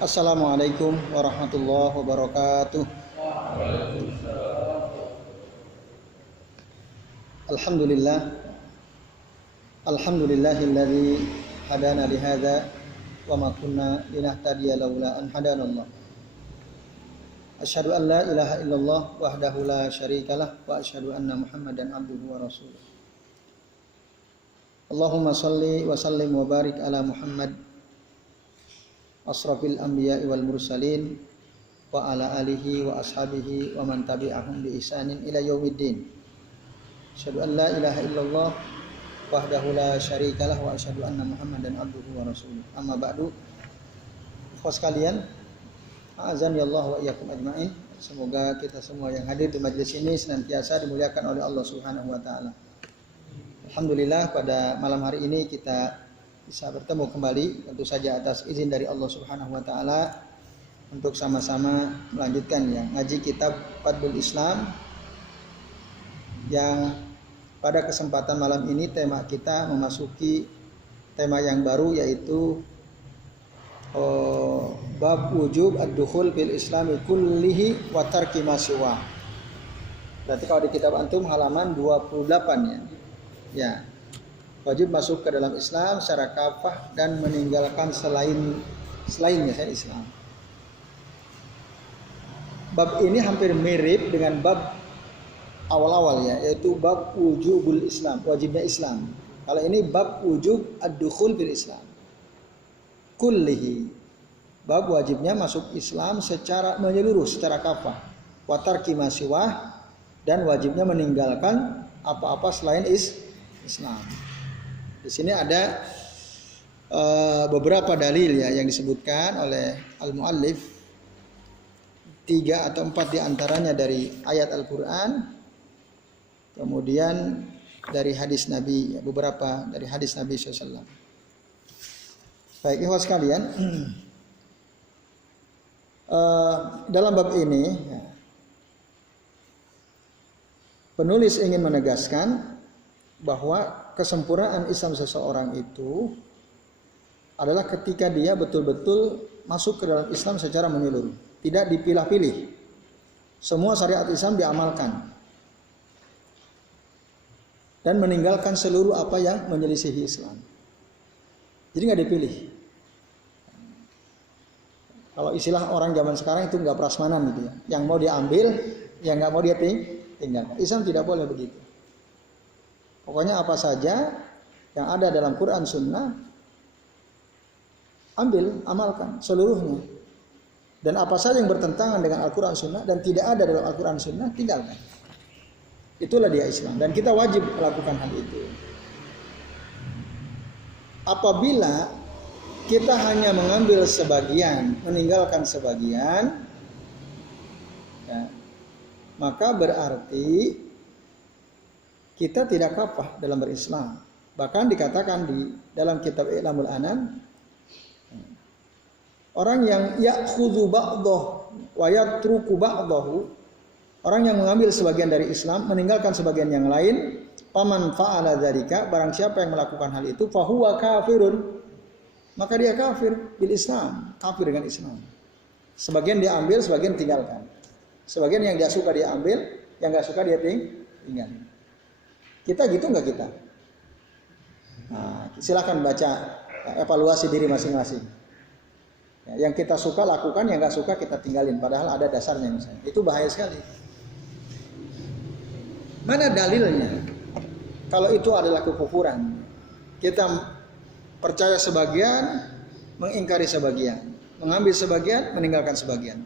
Assalamualaikum warahmatullahi wabarakatuh. Alhamdulillah. Alhamdulillahilladzi hadana li hadza wa ma kunna linahtadiya laula an hadanallah. Asyhadu an la ilaha illallah wahdahu la syarikalah wa asyhadu anna Muhammadan abduhu wa rasuluh. Allahumma shalli wa sallim wa barik ala Muhammad asrafil anbiya'i wal mursalin wa ala alihi wa ashabihi wa man tabi'ahum bi ihsanin ila yaumiddin. Asyhadu an la ilaha illallah wahdahu la syarikalah wa asyhadu anna Muhammadan abduhu wa rasuluh. Amma ba'du. Ikhwas sekalian, azan ya Allah wa iyyakum ajmain. Semoga kita semua yang hadir di majelis ini senantiasa dimuliakan oleh Allah Subhanahu wa taala. Alhamdulillah pada malam hari ini kita bisa bertemu kembali, tentu saja atas izin dari Allah Subhanahu wa taala, untuk sama-sama melanjutkan yang ngaji kitab Fadlul Islam, yang pada kesempatan malam ini tema kita memasuki tema yang baru, yaitu bab wujub ad-dukhul fil islami kullihi wa tarki ma siwa. Berarti kalau di kitab antum halaman 28 ya. Ya, wajib masuk ke dalam Islam secara kafah dan meninggalkan selainnya Islam. Bab ini hampir mirip dengan bab awal-awal ya, yaitu bab wujubul Islam, wajibnya Islam. Kalau ini bab wujub ad-dukhul fil Islam kullihi, bab wajibnya masuk Islam secara menyeluruh, secara kafah. Wa tarki ma siwah, dan wajibnya meninggalkan apa-apa selain Islam. Di sini ada beberapa dalil ya yang disebutkan oleh al-muallif, 3 atau 4 diantaranya dari ayat Al-Quran, kemudian dari hadis Nabi, ya, beberapa dari hadis Nabi SAW. Baik, ikhwas sekalian, dalam bab ini ya, penulis ingin menegaskan bahwa kesempurnaan Islam seseorang itu adalah ketika dia betul-betul masuk ke dalam Islam secara menyeluruh, tidak dipilah-pilih. Semua syariat Islam diamalkan dan meninggalkan seluruh apa yang menyelisihi Islam. Jadi nggak dipilih. Kalau istilah orang zaman sekarang itu nggak prasmanan gitu ya. Yang mau diambil, yang nggak mau dia tinggalkan. Islam tidak boleh begitu. Pokoknya apa saja yang ada dalam Quran Sunnah, ambil, amalkan seluruhnya. Dan apa saja yang bertentangan dengan Al-Quran Sunnah dan tidak ada dalam Al-Quran Sunnah, tinggalkan. Itulah dia Islam. Dan kita wajib melakukan hal itu. Apabila kita hanya mengambil sebagian, meninggalkan sebagian, ya, maka berarti kita tidak kafah dalam berislam. Bahkan dikatakan di dalam kitab I'lamul Anam, orang yang ya'khudhu ba'dahu wa yatruku ba'dahu, orang yang mengambil sebagian dari Islam, meninggalkan sebagian yang lain, paman fa'ala dzalika, barang siapa yang melakukan hal itu, fahuwa kafirun, maka dia kafir bil Islam, kafir dengan Islam. Sebagian dia ambil, sebagian tinggalkan. Sebagian yang dia suka dia ambil, yang enggak suka dia tinggalkan. Kita gitu nggak kita? Nah, silakan baca, evaluasi diri masing-masing. Ya, yang kita suka lakukan, yang nggak suka kita tinggalin. Padahal ada dasarnya misalnya. Itu bahaya sekali. Mana dalilnya? Kalau itu adalah kekufuran, kita percaya sebagian, mengingkari sebagian, mengambil sebagian, meninggalkan sebagian.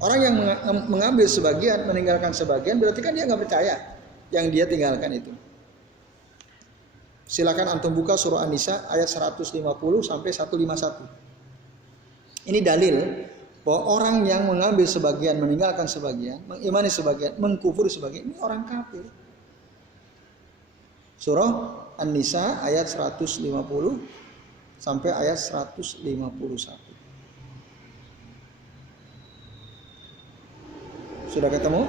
Orang yang mengambil sebagian, meninggalkan sebagian, berarti kan dia nggak percaya yang dia tinggalkan itu. Silakan antum buka surah An-Nisa ayat 150 sampai 151. Ini dalil bahwa orang yang mengambil sebagian, meninggalkan sebagian, mengimani sebagian, mengkufuri sebagian, ini orang kafir. Surah An-Nisa ayat 150 sampai ayat 151. Sudah ketemu?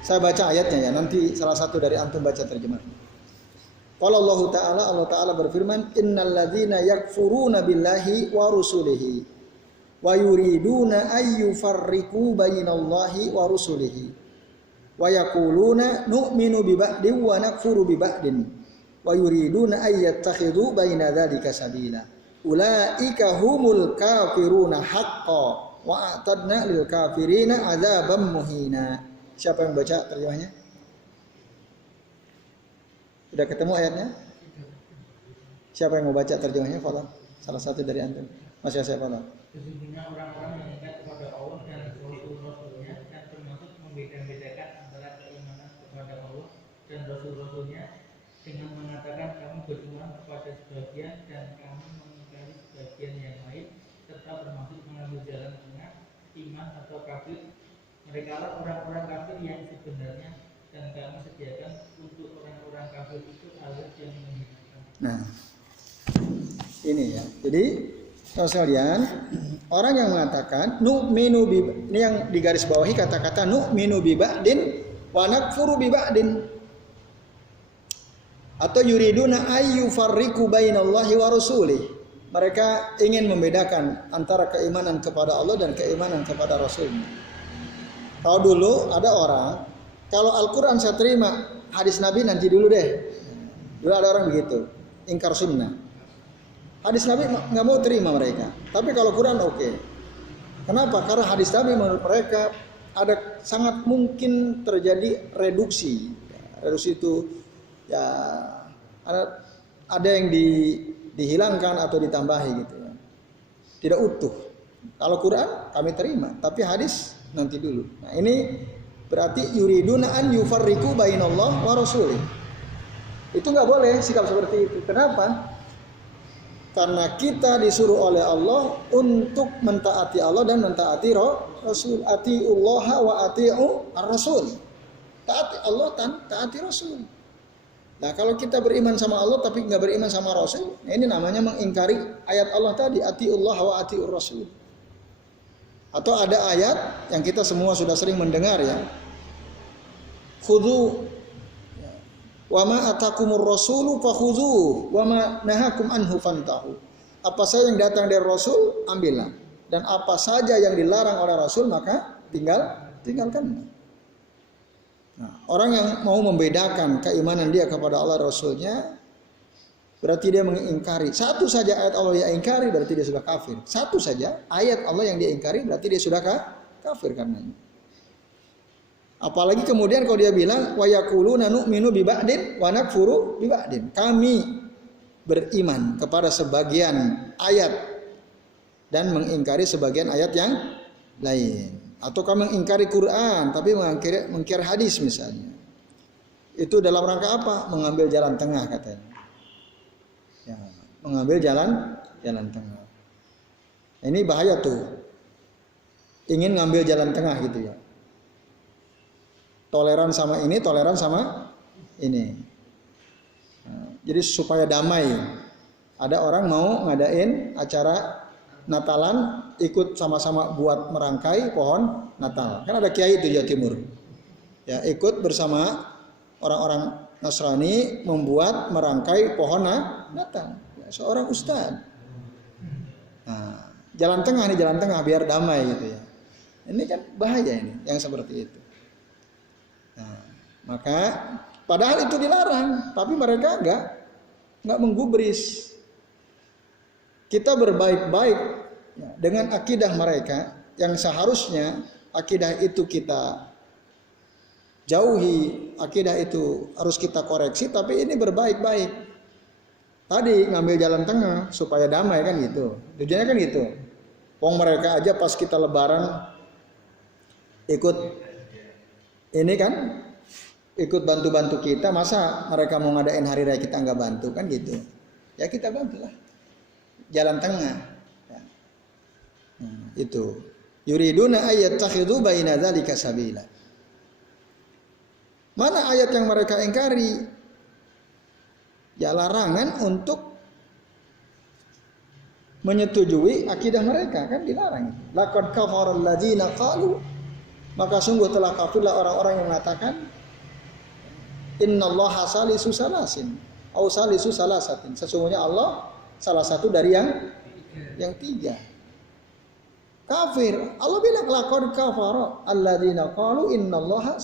Saya baca ayatnya ya, nanti salah satu dari antum baca terjemahnya. Qala Allah Ta'ala berfirman, innal ladzina yakfuruna billahi wa rusulihi wa yuriduna ayyufarriqu bainallahi wa rusulihi wa yaquluna nu'minu bi ba'din wa nakfuru bi ba'din wa yuriduna ayyattakhidhu baina dzalika sabila ulaika humul kafiruna haqqan wa a'tadna lil kafirina adzaban muhina. Siapa yang baca terjemahnya? Sudah ketemu ayatnya? Siapa yang mau baca terjemahnya? Fadhal. Salah satu dari antum. Masih saya Fadhal. Sesungguhnya orang-orang yang ingat kepada Allah dan Rasul-Rasulnya dan termasuk membeda-bedakan antara keimanan kepada Allah dan Rasul-Rasulnya dengan mengatakan kami beriman kepada sebagian dan kami mengingkari sebagian yang lain serta termasuk mengambil jalan tengah iman atau kafir. Mereka lah orang-orang kafir yang sebenarnya dan kami sediakan untuk orang-orang kafir itu azab yang menghinakan. Nah, ini ya. Jadi sekalian, orang yang mengatakan nu'minu bi, ini yang digaris bawahi kata-kata nu'minu bi ba'din wa nakfuru bi ba'din, atau yuriduna ayyufarriqu bainallahi wa rasulih. Mereka ingin membedakan antara keimanan kepada Allah dan keimanan kepada Rasulnya. Kalau dulu ada orang, kalau Al-Quran saya terima, hadis Nabi nanti dulu deh. Dulu ada orang begitu, ingkar sunnah. Hadis Nabi nggak mau terima mereka. Tapi kalau Quran oke. Kenapa? Karena hadis Nabi menurut mereka ada sangat mungkin terjadi reduksi. Reduksi itu ya ada yang dihilangkan atau ditambahi gitu ya. Tidak utuh. Kalau Quran kami terima, tapi hadis nanti dulu. Nah, ini berarti yuriduna an yufarriqu bainallah wa rasulih. Itu nggak boleh sikap seperti itu. Kenapa? Karena kita disuruh oleh Allah untuk mentaati Allah dan mentaati Rasul. Atiullah wa atiu ar-rasul. Taati Allah dan taati Rasul. Nah, kalau kita beriman sama Allah tapi nggak beriman sama Rasul, ini namanya mengingkari ayat Allah tadi, atiullah wa atiur rasul. Atau ada ayat yang kita semua sudah sering mendengar ya. Khudhu wa ma atakumur rasulu fakhudhu wa ma nahakum anhu fantahu. Apa saja yang datang dari Rasul ambillah, dan apa saja yang dilarang oleh Rasul maka tinggalkan. Nah, orang yang mau membedakan keimanan dia kepada Allah Rasulnya berarti dia mengingkari satu saja ayat Allah yang ingkari, berarti dia sudah kafir. Satu saja ayat Allah yang dia ingkari berarti dia sudah kafir karenanya. Apalagi kemudian kalau dia bilang wa yaquluna nu'minu bi ba'din wa nakfuru bi ba'din. Kami beriman kepada sebagian ayat dan mengingkari sebagian ayat yang lain. Atau kami mengingkari Quran tapi mengingkari hadis misalnya. Itu dalam rangka apa? Mengambil jalan tengah katanya. Ya, mengambil jalan tengah. Ini bahaya tuh. Ingin ngambil jalan tengah gitu ya. Toleran sama ini, toleran sama ini. Nah, jadi supaya damai. Ada orang mau ngadain acara Natalan, ikut sama-sama buat merangkai pohon Natal. Kan ada kiai itu Jawa Timur. Ya, ikut bersama orang-orang Nasrani membuat merangkai pohon Natal. Ya, seorang ustaz. Nah, jalan tengah nih, jalan tengah biar damai gitu ya. Ini kan bahaya ini yang seperti itu. Nah, maka padahal itu dilarang, tapi mereka enggak menggubris. Kita berbaik-baik ya, dengan akidah mereka yang seharusnya akidah itu kita jauhi, akidah itu harus kita koreksi, tapi ini berbaik-baik. Tadi ngambil jalan tengah supaya damai kan gitu. Tujuannya kan gitu. Wong mereka aja pas kita lebaran ikut ini kan, ikut bantu-bantu kita, masa mereka mau ngadain hari raya kita nggak bantu kan gitu. Ya kita bantulah. Jalan tengah. Ya. Nah, itu. Yuriduna ayyattakhidhu baina dzalika sabila. Mana ayat yang mereka ingkari? Ya larangan untuk menyetujui akidah mereka, kan dilarang. Laqad kafara alladziina qalu, maka sungguh telah kafirlah orang-orang yang mengatakan innallaha salisu salasin au salisu salasatin. Sesungguhnya Allah salah satu dari yang tiga. kafir. Allah bilang laqad kafara alladzina qalu innallaha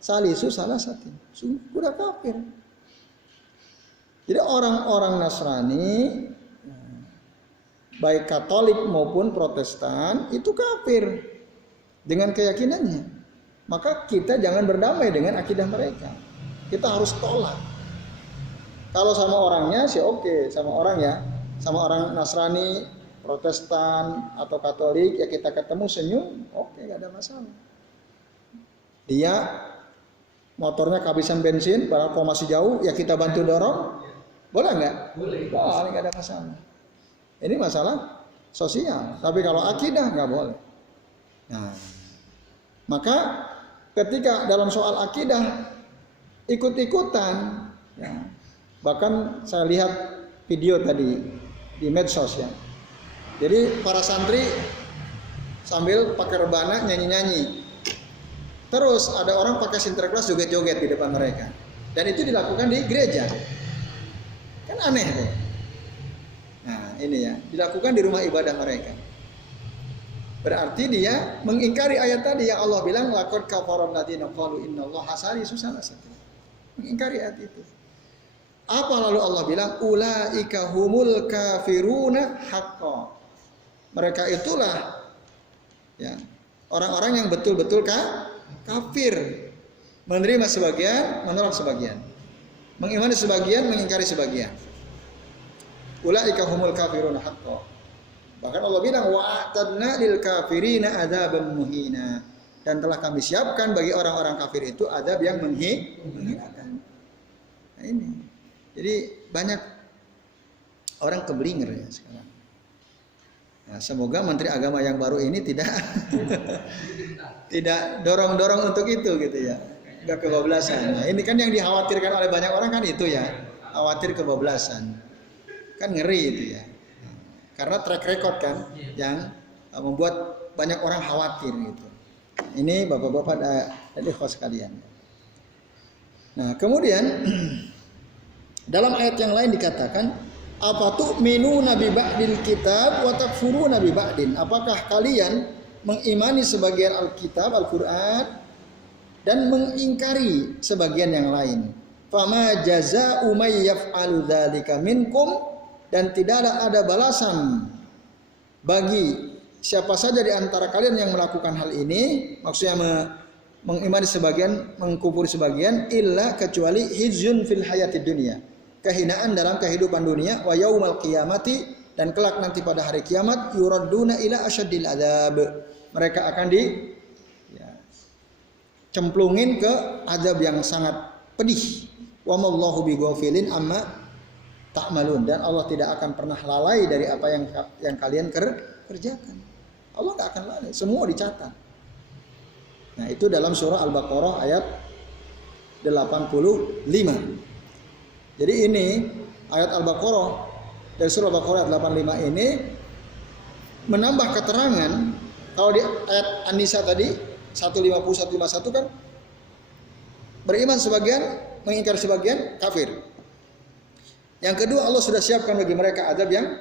salisu salasatin. Sudah kafir. Jadi orang-orang Nasrani baik Katolik maupun Protestan itu kafir dengan keyakinannya. Maka kita jangan berdamai dengan akidah mereka. Kita harus tolak. Kalau sama orangnya sih oke, sama orang Nasrani, Protestan atau Katolik ya kita ketemu senyum, oke, gak ada masalah. Dia motornya kehabisan bensin, padahal kalau masih jauh ya kita bantu dorong, boleh nggak? Boleh, nggak ada masalah. Ini masalah sosial, tapi kalau akidah nggak boleh. Nah, maka ketika dalam soal akidah ikut-ikutan, ya, bahkan saya lihat video tadi di medsos ya. Jadi para santri sambil pakai rebana nyanyi-nyanyi. Terus ada orang pakai sinterklas joget-joget di depan mereka. Dan itu dilakukan di gereja. Kan aneh tuh. Nah, ini ya, dilakukan di rumah ibadah mereka. Berarti dia mengingkari ayat tadi yang Allah bilang laqad kafara alladziina qalu innallaha salisu salasatin. Mengingkari ayat itu. Apa lalu Allah bilang ulaika humul kafiruna haqqan. Mereka itulah ya, orang-orang yang betul-betul kafir, menerima sebagian, menolak sebagian, mengimani sebagian, mengingkari sebagian. Ulaika humul kafiruna haqqan. Bahkan Allah bilang wa'atadna lil kafirina adzaban muhina, dan telah kami siapkan bagi orang-orang kafir itu azab yang menghinakan. Nah ini. Jadi banyak orang keblinger ya sekarang. Nah, semoga Menteri Agama yang baru ini tidak dorong-dorong untuk itu gitu ya, nggak kebablasan. Nah, ini kan yang dikhawatirkan oleh banyak orang kan itu ya, khawatir kebablasan, kan ngeri itu ya. Karena track record kan yang membuat banyak orang khawatir gitu. Ini bapak-bapak dan ikhwah sekalian. Nah kemudian dalam ayat yang lain dikatakan apa tu'minuna bi ba'dil kitab wa takfuruna bi ba'din. Apakah kalian mengimani sebagian Alkitab, Al-Qur'an dan mengingkari sebagian yang lain? Fama jazaa'u may yaf'alu dzalika minkum, dan tidaklah ada balasan bagi siapa saja di antara kalian yang melakukan hal ini, maksudnya mengimani sebagian, mengkufuri sebagian, illa kecuali khizyun fil hayatid dunya, kehinaan dalam kehidupan dunia, wa yaumal qiyamati, dan kelak nanti pada hari kiamat, yuradduna ila asyaddil adzab, mereka akan cemplungin ke azab yang sangat pedih. Wa mallahu bighafilin amma ta'malun, dan Allah tidak akan pernah lalai dari apa yang kalian kerjakan. Allah tidak akan lalai, semua dicatat. Nah itu dalam surah Al-Baqarah ayat 85. Jadi ini ayat Al-Baqarah dari surah Al-Baqarah ayat 85 ini menambah keterangan. Kalau di ayat An-Nisa tadi 150 151 kan beriman sebagian, mengingkari sebagian, kafir. Yang kedua, Allah sudah siapkan bagi mereka azab yang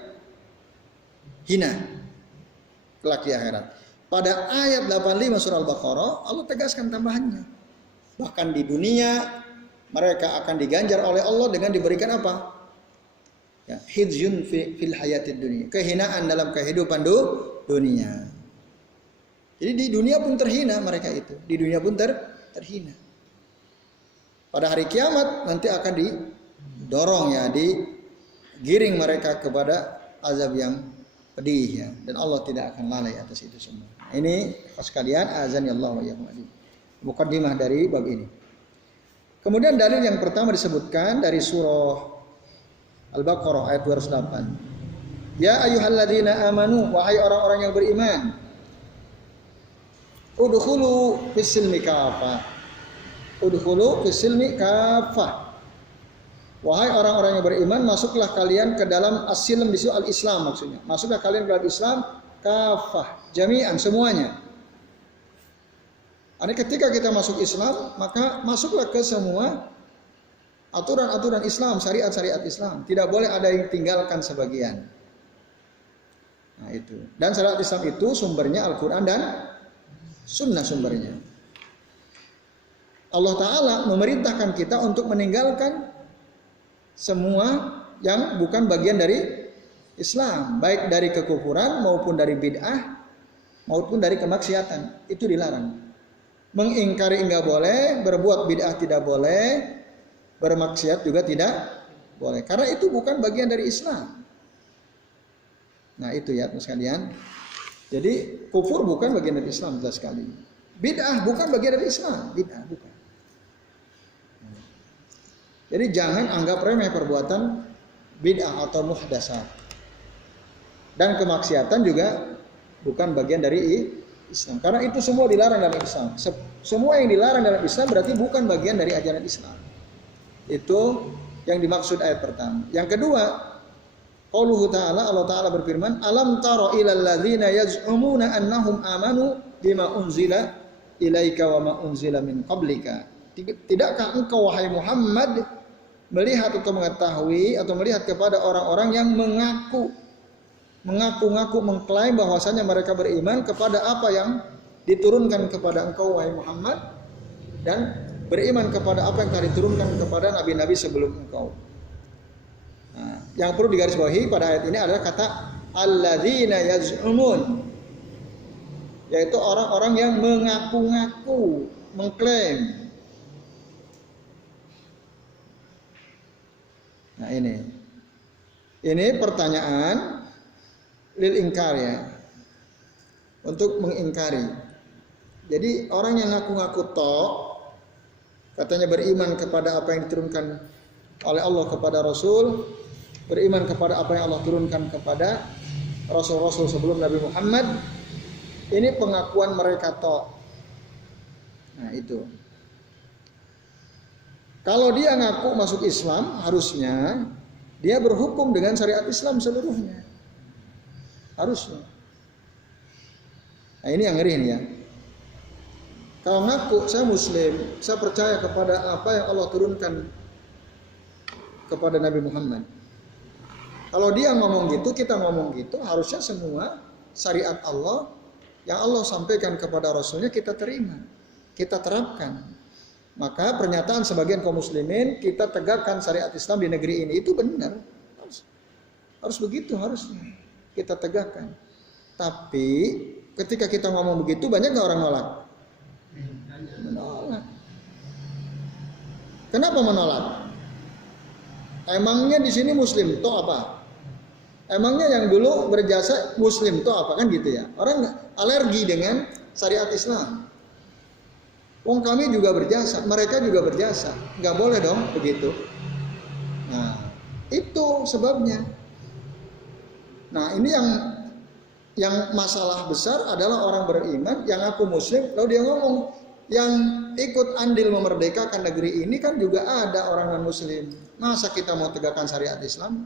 hina kelak di akhirat. Pada ayat 85 surah Al-Baqarah Allah tegaskan tambahannya. Bahkan di dunia mereka akan diganjar oleh Allah dengan diberikan apa? Ya, khizyun fil hayatid dunia, kehinaan dalam kehidupan dunia. Jadi di dunia pun terhina mereka itu, di dunia pun terhina. Pada hari kiamat nanti akan didorong ya, digiring mereka kepada azab yang pedih ya, dan Allah tidak akan lalai atas itu semua. Ini sekalian azan ya Allah wa iyyakum ajmain. Mukaddimah dari bab ini. Kemudian dalil yang pertama disebutkan dari surah Al-Baqarah ayat 208. Ya ayyuhalladzina amanu, wahai orang-orang yang beriman, udkhulu fis-silmi kafah. Udkhulu fis-silmi kafah. Wahai orang-orang yang beriman, masuklah kalian ke dalam as-silm di soal Islam maksudnya. Masuklah kalian ke dalam Islam kafah, jami'an, semuanya. Ini ketika kita masuk Islam, maka masuklah ke semua aturan-aturan Islam, syariat-syariat Islam. Tidak boleh ada yang tinggalkan sebagian. Nah, itu. Dan syariat Islam itu sumbernya Al-Quran dan Sunnah sumbernya. Allah Ta'ala memerintahkan kita untuk meninggalkan semua yang bukan bagian dari Islam, baik dari kekufuran maupun dari bid'ah maupun dari kemaksiatan. Itu dilarang. Mengingkari enggak boleh, berbuat bid'ah tidak boleh, bermaksiat juga tidak boleh. Karena itu bukan bagian dari Islam. Nah itu ya teman sekalian. Jadi kufur bukan bagian dari Islam jelas sekali. Bid'ah bukan bagian dari Islam. Bid'ah bukan. Jadi jangan anggap remeh perbuatan bid'ah atau muhdasat. Dan kemaksiatan juga bukan bagian dari Islam. Karena itu semua dilarang dalam Islam. Semua yang dilarang dalam Islam berarti bukan bagian dari ajaran Islam. Itu yang dimaksud ayat pertama. Yang kedua, qauluhu ta'ala, Allah Ta'ala berfirman, alam tara ilal ladzina yaz'umuna annahum amanu bima unzila ilaika wa ma unzila min qablika. Tidakkah engkau wahai Muhammad melihat atau mengetahui atau melihat kepada orang-orang yang mengaku-ngaku mengklaim bahwasanya mereka beriman kepada apa yang diturunkan kepada engkau wahai Muhammad dan beriman kepada apa yang telah diturunkan kepada nabi-nabi sebelum engkau. Nah, yang perlu digarisbawahi pada ayat ini adalah kata alladzina yaz'umun, yaitu orang-orang yang mengaku-ngaku, mengklaim. Nah ini pertanyaan lil ingkar ya, untuk mengingkari. Jadi orang yang ngaku-ngaku tok, katanya beriman kepada apa yang diturunkan oleh Allah kepada Rasul, beriman kepada apa yang Allah turunkan kepada Rasul-Rasul sebelum Nabi Muhammad, ini pengakuan mereka tok. Nah itu. Kalau dia ngaku masuk Islam, harusnya dia berhukum dengan syariat Islam seluruhnya. Harusnya. Nah ini yang ngeri ini ya. Kalau ngaku saya Muslim, saya percaya kepada apa yang Allah turunkan kepada Nabi Muhammad. Kalau dia ngomong gitu, kita ngomong gitu, harusnya semua syariat Allah yang Allah sampaikan kepada Rasulnya kita terima, kita terapkan. Maka pernyataan sebagian kaum muslimin, kita tegakkan syariat Islam di negeri ini, itu benar. Harus begitu harusnya. Kita tegakkan. Tapi ketika kita ngomong begitu, banyak nggak orang nolak? Menolak. Kenapa menolak? Emangnya di sini Muslim itu apa? Emangnya yang dulu berjasa Muslim itu apa, kan gitu ya? Orang alergi dengan syariat Islam. Wong kami juga berjasa, mereka juga berjasa, nggak boleh dong begitu. Nah itu sebabnya. Nah ini yang masalah besar adalah orang beriman yang aku Muslim, lalu dia ngomong yang ikut andil memerdekakan negeri ini kan juga ada orang non Muslim. Masa kita mau tegakkan syariat Islam?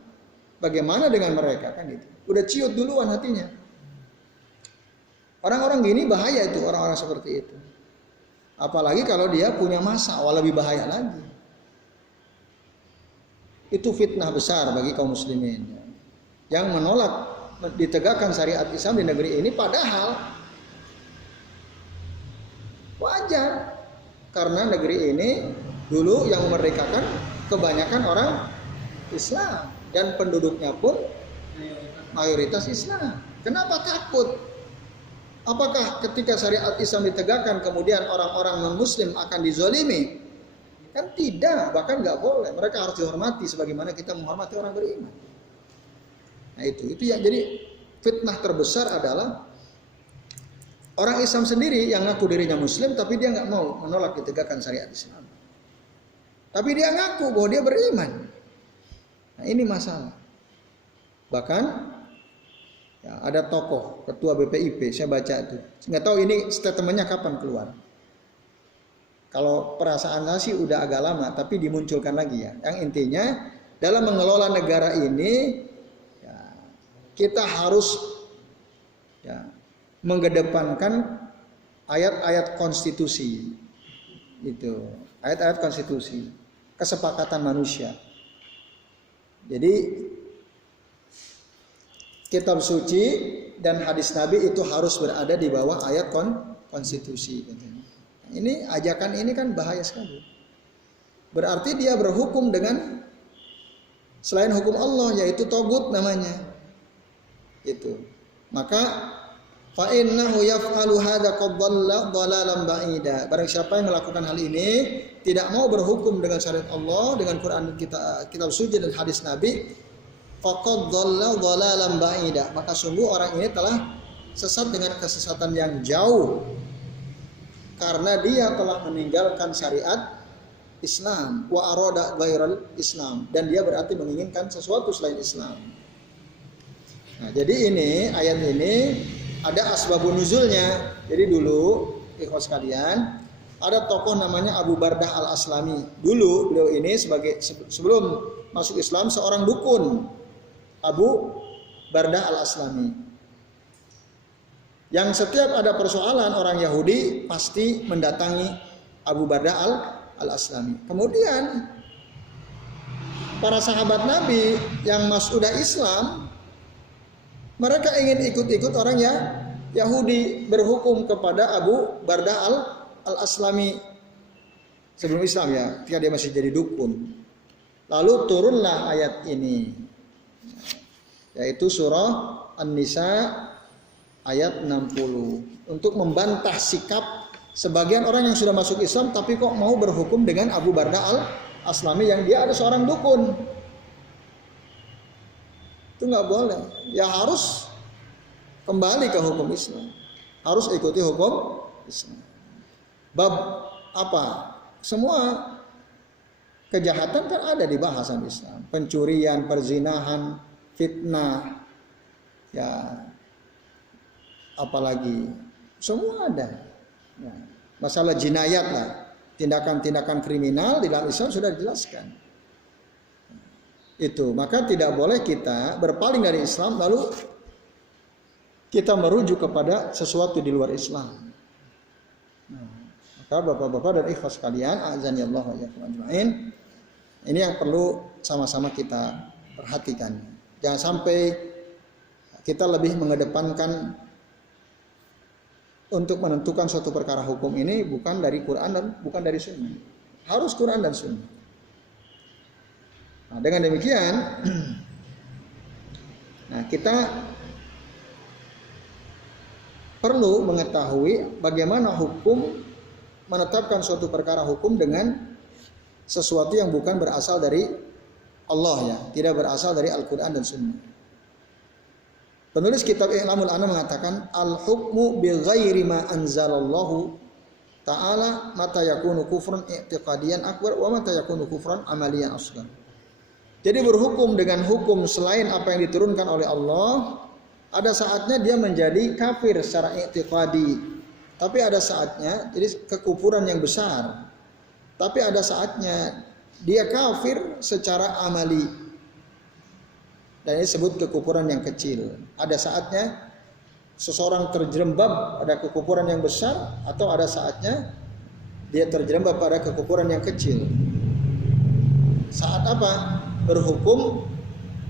Bagaimana dengan mereka kan gitu? Udah ciut duluan hatinya. Orang-orang gini bahaya itu, orang-orang seperti itu. Apalagi kalau dia punya masa, lebih bahaya lagi. Itu fitnah besar bagi kaum muslimin yang menolak ditegakkan syariat Islam di negeri ini, padahal wajar karena negeri ini dulu yang memerdekakan kebanyakan orang Islam dan penduduknya pun mayoritas Islam. Kenapa takut? Apakah ketika syariat Islam ditegakkan kemudian orang-orang non-muslim akan dizolimi? Kan tidak, bahkan nggak boleh. Mereka harus dihormati sebagaimana kita menghormati orang beriman. Nah itu yang jadi fitnah terbesar adalah orang Islam sendiri yang ngaku dirinya Muslim tapi dia nggak mau menolak ditegakkan syariat Islam. Tapi dia ngaku bahwa dia beriman. Nah ini masalah. Bahkan ya, ada tokoh ketua BPIP, saya baca itu. Nggak tahu ini statementnya kapan keluar. Kalau perasaan saya sih udah agak lama, tapi dimunculkan lagi ya. Yang intinya dalam mengelola negara ini ya, kita harus ya, mengedepankan ayat-ayat konstitusi. Itu ayat-ayat konstitusi, kesepakatan manusia. Jadi kitab suci dan hadis Nabi itu harus berada di bawah ayat konstitusi. Ini ajakan ini kan bahaya sekali. Berarti dia berhukum dengan selain hukum Allah, yaitu togut namanya. Itu. Maka fa innahu yaf'alu hadza qad dhalla dhalalan ba'ida. Barang siapa yang melakukan hal ini, tidak mau berhukum dengan syariat Allah, dengan Quran kitab suci dan hadis Nabi, faqad dhalla dhalalan ba'ida. Maka sungguh orang ini telah sesat dengan kesesatan yang jauh. Karena dia telah meninggalkan syariat Islam wa arada ghairal Islam, dan dia berarti menginginkan sesuatu selain Islam. Nah, jadi ini ayat ini ada asbabun nuzulnya. Jadi dulu ikhwas sekalian, ada tokoh namanya Abu Bardah Al-Aslami. Dulu beliau ini sebelum masuk Islam seorang dukun, Abu Bardah Al-Aslami. Yang setiap ada persoalan orang Yahudi pasti mendatangi Abu Bardah Al-Aslami. Kemudian para sahabat Nabi yang sudah Islam, mereka ingin ikut-ikut orang Yahudi berhukum kepada Abu Bardah Al-Aslami sebelum Islam ya, ketika dia masih jadi dukun. Lalu turunlah ayat ini, yaitu surah An-Nisa ayat 60, untuk membantah sikap sebagian orang yang sudah masuk Islam tapi kok mau berhukum dengan Abu Bardah Al-Aslami yang dia ada seorang dukun. Itu nggak boleh. Ya harus kembali ke hukum Islam. Harus ikuti hukum Islam. Bab apa? Semua kejahatan kan ada di bahasan Islam. Pencurian, perzinahan, fitnah, ya apalagi semua ada. Ya, masalah jinayat lah, tindakan-tindakan kriminal di dalam Islam sudah dijelaskan. Itu, maka tidak boleh kita berpaling dari Islam lalu kita merujuk kepada sesuatu di luar Islam. Nah, maka bapak-bapak dan ikhwas sekalian, azani Allah wa iyyakum ajmain, ini yang perlu sama-sama kita perhatikan. Jangan sampai kita lebih mengedepankan untuk menentukan suatu perkara hukum ini bukan dari Quran dan bukan dari Sunnah. Harus Quran dan Sunnah. Nah, dengan demikian, nah kita perlu mengetahui bagaimana hukum menetapkan suatu perkara hukum dengan sesuatu yang bukan berasal dari Allah ya, tidak berasal dari Al-Quran dan Sunnah. Penulis kitab I'lamul Anam mengatakan al-hukmu bi ghairi ma anzalallahu ta'ala mata yakunu kufran i'tiqadiyan akbar wa mata yakunu kufran amaliyan asghar. Jadi berhukum dengan hukum selain apa yang diturunkan oleh Allah, ada saatnya dia menjadi kafir secara i'tiqadi. Tapi ada saatnya jadi kekufuran yang besar. Tapi ada saatnya dia kafir secara amali. Dan ini disebut kekufuran yang kecil. Ada saatnya seseorang terjerembab pada kekufuran yang besar, atau ada saatnya dia terjerembab pada kekufuran yang kecil. Saat apa? Berhukum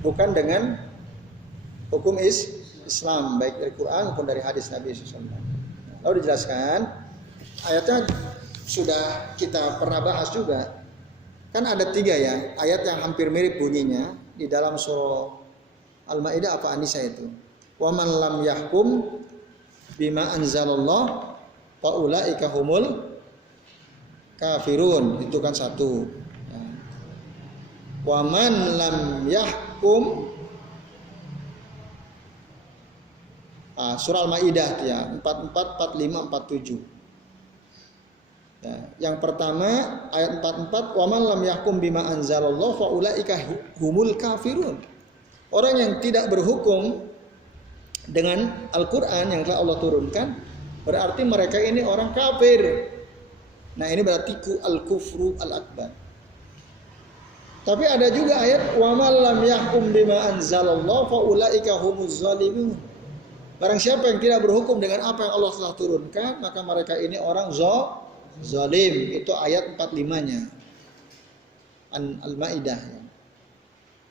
bukan dengan hukum Islam, baik dari Quran maupun dari hadis Nabi SAW. Lalu dijelaskan, ayatnya sudah kita pernah bahas juga. Kan ada 3 ya, ayat yang hampir mirip bunyinya di dalam surah Al-Maidah apa An-Nisa itu. Wa man lam yahkum bima anzalallah fa ulaika humul kafirun. Itu kan satu. Wa man lam yahkum, surah Al-Maidah ya 44, 45, 47. Ya, yang pertama ayat 44, wa man lam yahkum bima anzalallah fa ulaika humul kafirun. Orang yang tidak berhukum dengan Al-Quran yang telah Allah turunkan, berarti mereka ini orang kafir. Nah ini berarti al-kufru al-akbar. Tapi ada juga ayat wa man lam yahkum bima anzalallah fa ulaika humuz zalimun. Barang siapa yang tidak berhukum dengan apa yang Allah telah turunkan, maka mereka ini orang zalim. Itu ayat 45-nya Al-Maidah.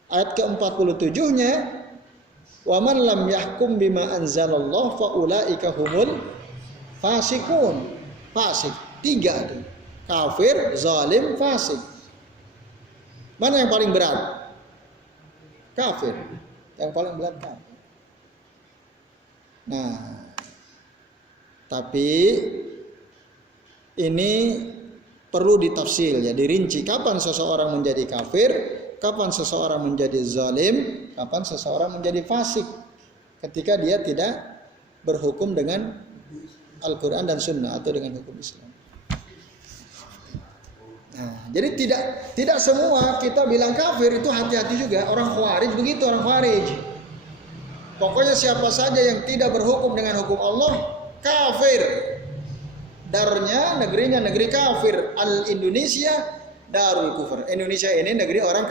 Ayat ke-47-nya Wa man lam yahkum bima anzalallah fa ulaika humul fasikun. Fasik. 3 tuh. Kafir, zalim, fasik. Mana yang paling berat? Kafir. Yang paling berat kafir. Nah, tapi ini perlu ditafsir ya, dirinci kapan seseorang menjadi kafir, kapan seseorang menjadi zalim, kapan seseorang menjadi fasik ketika dia tidak berhukum dengan Al-Quran dan Sunnah atau dengan hukum Islam. Nah, jadi tidak semua kita bilang kafir itu hati-hati juga. Orang Khawarij begitu, orang Khawarij. Pokoknya siapa saja yang tidak berhukum dengan hukum Allah kafir. Darnya negerinya negeri kafir. Al-Indonesia darul kufur. Indonesia ini negeri orang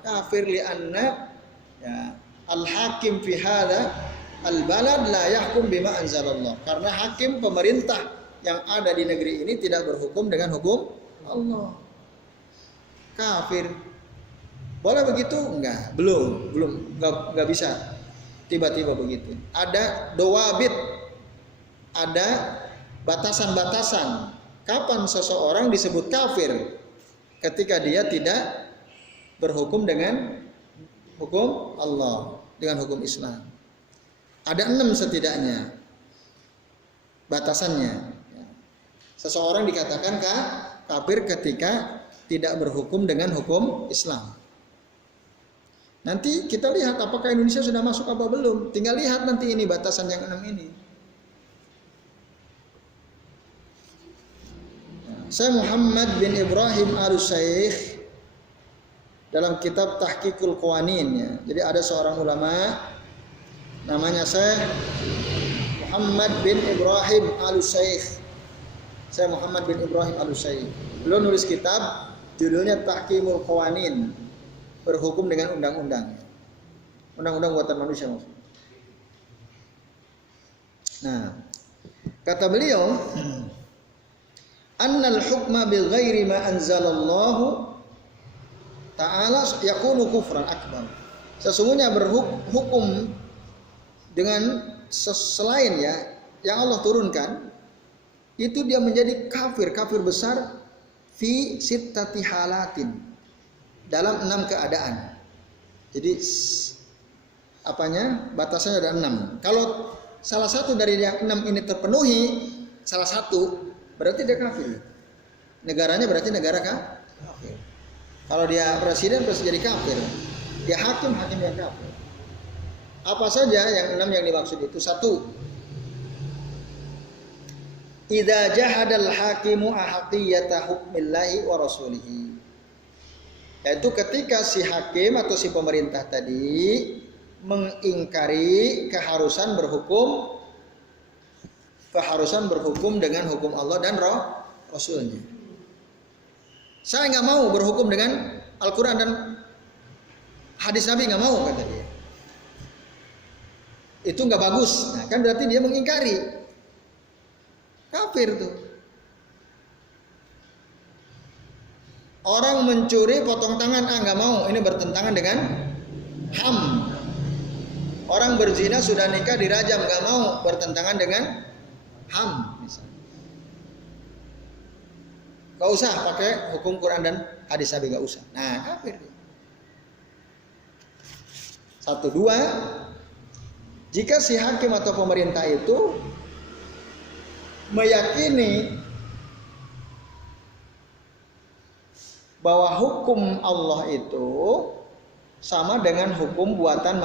kafir li'anna ya, al-hakim fi hadza al-balad la yahkum bima anzalallah. Karena hakim pemerintah yang ada di negeri ini tidak berhukum dengan hukum Allah. Kafir. Boleh begitu? Enggak, belum, enggak bisa. Tiba-tiba begitu. Ada dawabit, ada batasan-batasan. Kapan seseorang disebut kafir? Ketika dia tidak berhukum dengan hukum Allah, dengan hukum Islam. Ada 6 setidaknya batasannya. Seseorang dikatakan kafir ketika tidak berhukum dengan hukum Islam. Nanti kita lihat apakah Indonesia sudah masuk apa belum. Tinggal lihat nanti ini batasan yang 6 ini. Saya Muhammad bin Ibrahim Al-Syaikh dalam kitab Tahqiqul Qawanin ya. Jadi ada seorang ulama namanya saya Muhammad bin Ibrahim Al-Syaikh. Saya Muhammad bin Ibrahim Al-Syaikh. Beliau nulis kitab judulnya Tahqiqul Qawanin, berhukum dengan undang-undang. Undang-undang buatan manusia maksudnya. Nah, kata beliau annal hukma bil ghairi ma anzalallahu ta'ala yakunu kufran akbar. Sesungguhnya berhukum dengan selain ya yang Allah turunkan itu dia menjadi kafir besar fi sittati halatin, dalam 6 keadaan. Jadi apanya? Batasannya ada 6. Kalau salah satu dari yang 6 ini terpenuhi, salah satu berarti dia kafir. Negaranya berarti negara kafir. Kalau dia presiden jadi kafir. Dia hakim yang kafir. Apa saja yang 6 yang dimaksud itu? 1. Idza jahadal hakimu ahaqiyata hukmillahi wa rasulihi. Yaitu ketika si hakim atau si pemerintah tadi mengingkari keharusan berhukum dengan hukum Allah dan Rasulnya. Saya nggak mau berhukum dengan Al-Quran dan hadis Nabi, nggak mau kata dia. Itu nggak bagus. Nah, kan berarti dia mengingkari. Kafir tuh. Orang mencuri potong tangan, nggak mau. Ini bertentangan dengan HAM. Orang berzina sudah nikah dirajam, nggak mau, bertentangan dengan HAM misalnya. Gak usah pakai hukum Quran dan hadis Nabi, gak usah. Nah, kafir. 1, 2. Jika si hakim atau pemerintah itu meyakini bahwa hukum Allah itu sama dengan hukum buatan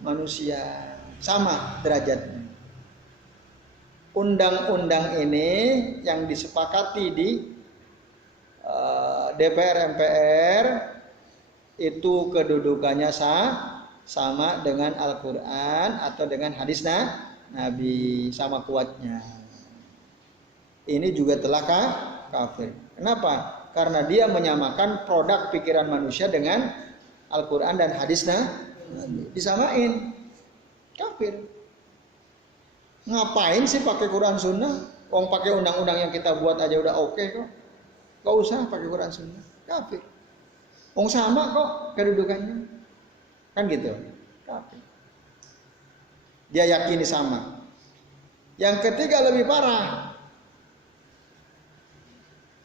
manusia, sama derajatnya. Undang-undang ini yang disepakati di DPR MPR itu kedudukannya sama dengan Al-Quran atau dengan hadis Nabi, sama kuatnya. Ini juga telah kafir. Kenapa? Karena dia menyamakan produk pikiran manusia dengan Al-Quran dan hadis Nabi. Disamain. Kafir. Ngapain sih pakai Quran Sunnah? Wong pakai undang-undang yang kita buat aja udah oke kok. Gak usah pakai Quran Sunnah. Kafir. Wong sama kok kedudukannya. Kan gitu. Kafir. Dia yakini sama. Yang ketiga lebih parah.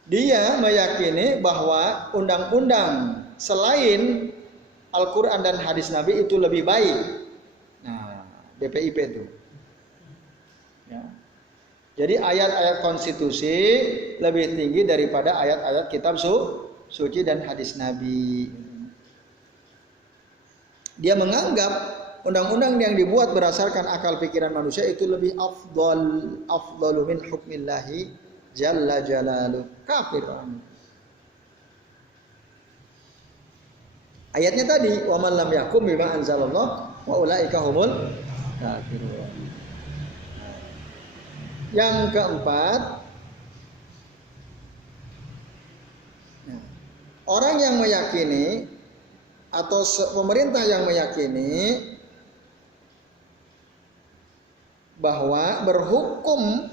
Dia meyakini bahwa undang-undang selain Al-Quran dan hadis Nabi itu lebih baik. Nah, BPIP itu. Ya. Jadi ayat-ayat konstitusi lebih tinggi daripada ayat-ayat kitab suci dan hadis Nabi. Dia menganggap undang-undang yang dibuat berdasarkan akal pikiran manusia itu lebih afdalu min hukmillahi jalla jalaluh. Kafir. Ayatnya tadi, wa man lam yakum bima anzalallah wa ulaika humul kafirun. Yang keempat, orang yang meyakini atau pemerintah yang meyakini bahwa berhukum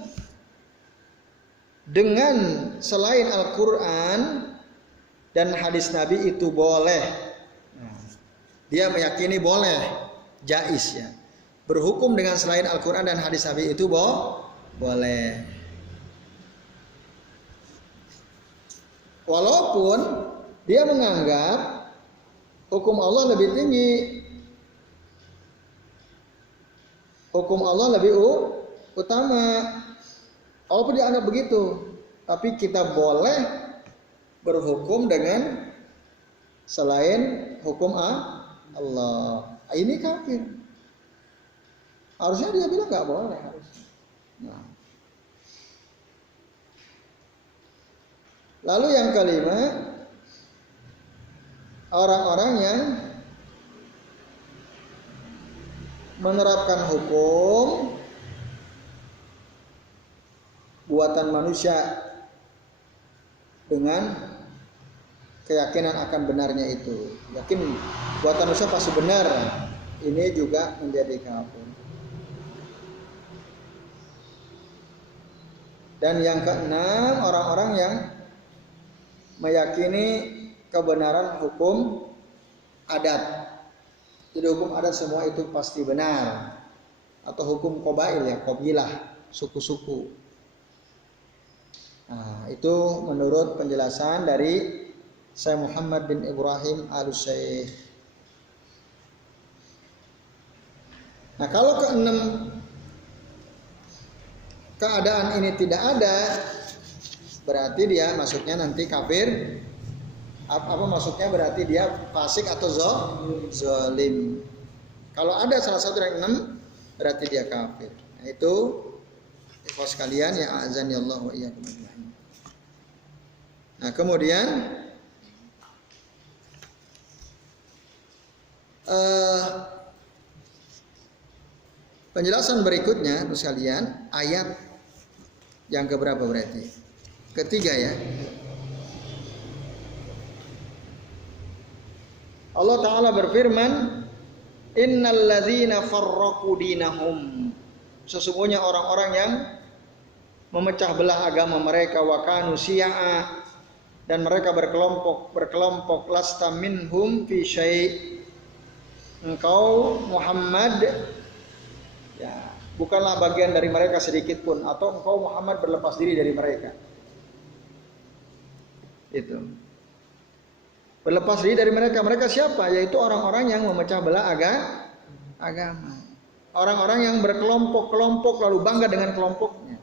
dengan selain Al-Quran dan hadis Nabi itu boleh. Dia meyakini boleh, jaiz ya. Berhukum dengan selain Al-Quran dan hadis Nabi itu boleh. Walaupun dia menganggap hukum Allah lebih tinggi. Hukum Allah lebih utama. Walaupun dia anggap begitu, tapi kita boleh berhukum dengan selain hukum Allah. Ini kafir. Harusnya dia bilang nggak boleh harusnya. Nah. Lalu yang kelima, orang-orang yang menerapkan hukum buatan manusia dengan keyakinan akan benarnya itu. Yakin buatan manusia pasti benar. Ini juga menjadi kafir. Dan yang keenam, orang-orang yang meyakini kebenaran hukum adat. Jadi hukum adat semua itu pasti benar. Atau hukum qabail ya, qabilah, suku-suku. Nah, itu menurut penjelasan dari Syekh Muhammad bin Ibrahim Al-Syekh. Nah, kalau keenam keadaan ini tidak ada, berarti dia masuknya nanti kafir. Apa maksudnya? Berarti dia fasik atau zalim. Kalau ada salah satu yang enam, berarti dia kafir. Nah, itu ikhwas sekalian ya, azan ya Allah wa iyyakum ajmain. Nah, kemudian penjelasan berikutnya sekalian, ayat yang keberapa berarti? Ketiga ya. Allah Ta'ala berfirman, innal ladzina farraqu dinahum. Sesungguhnya orang-orang yang memecah belah agama mereka, wa kanu syi'a, dan mereka berkelompok lasta minhum fi syai'. Engkau Muhammad ya, bukanlah bagian dari mereka sedikit pun, atau engkau Muhammad berlepas diri dari mereka. Itu. Berlepas diri dari mereka. Mereka siapa? Yaitu orang-orang yang memecah belah agama. Orang-orang yang berkelompok-kelompok lalu bangga dengan kelompoknya.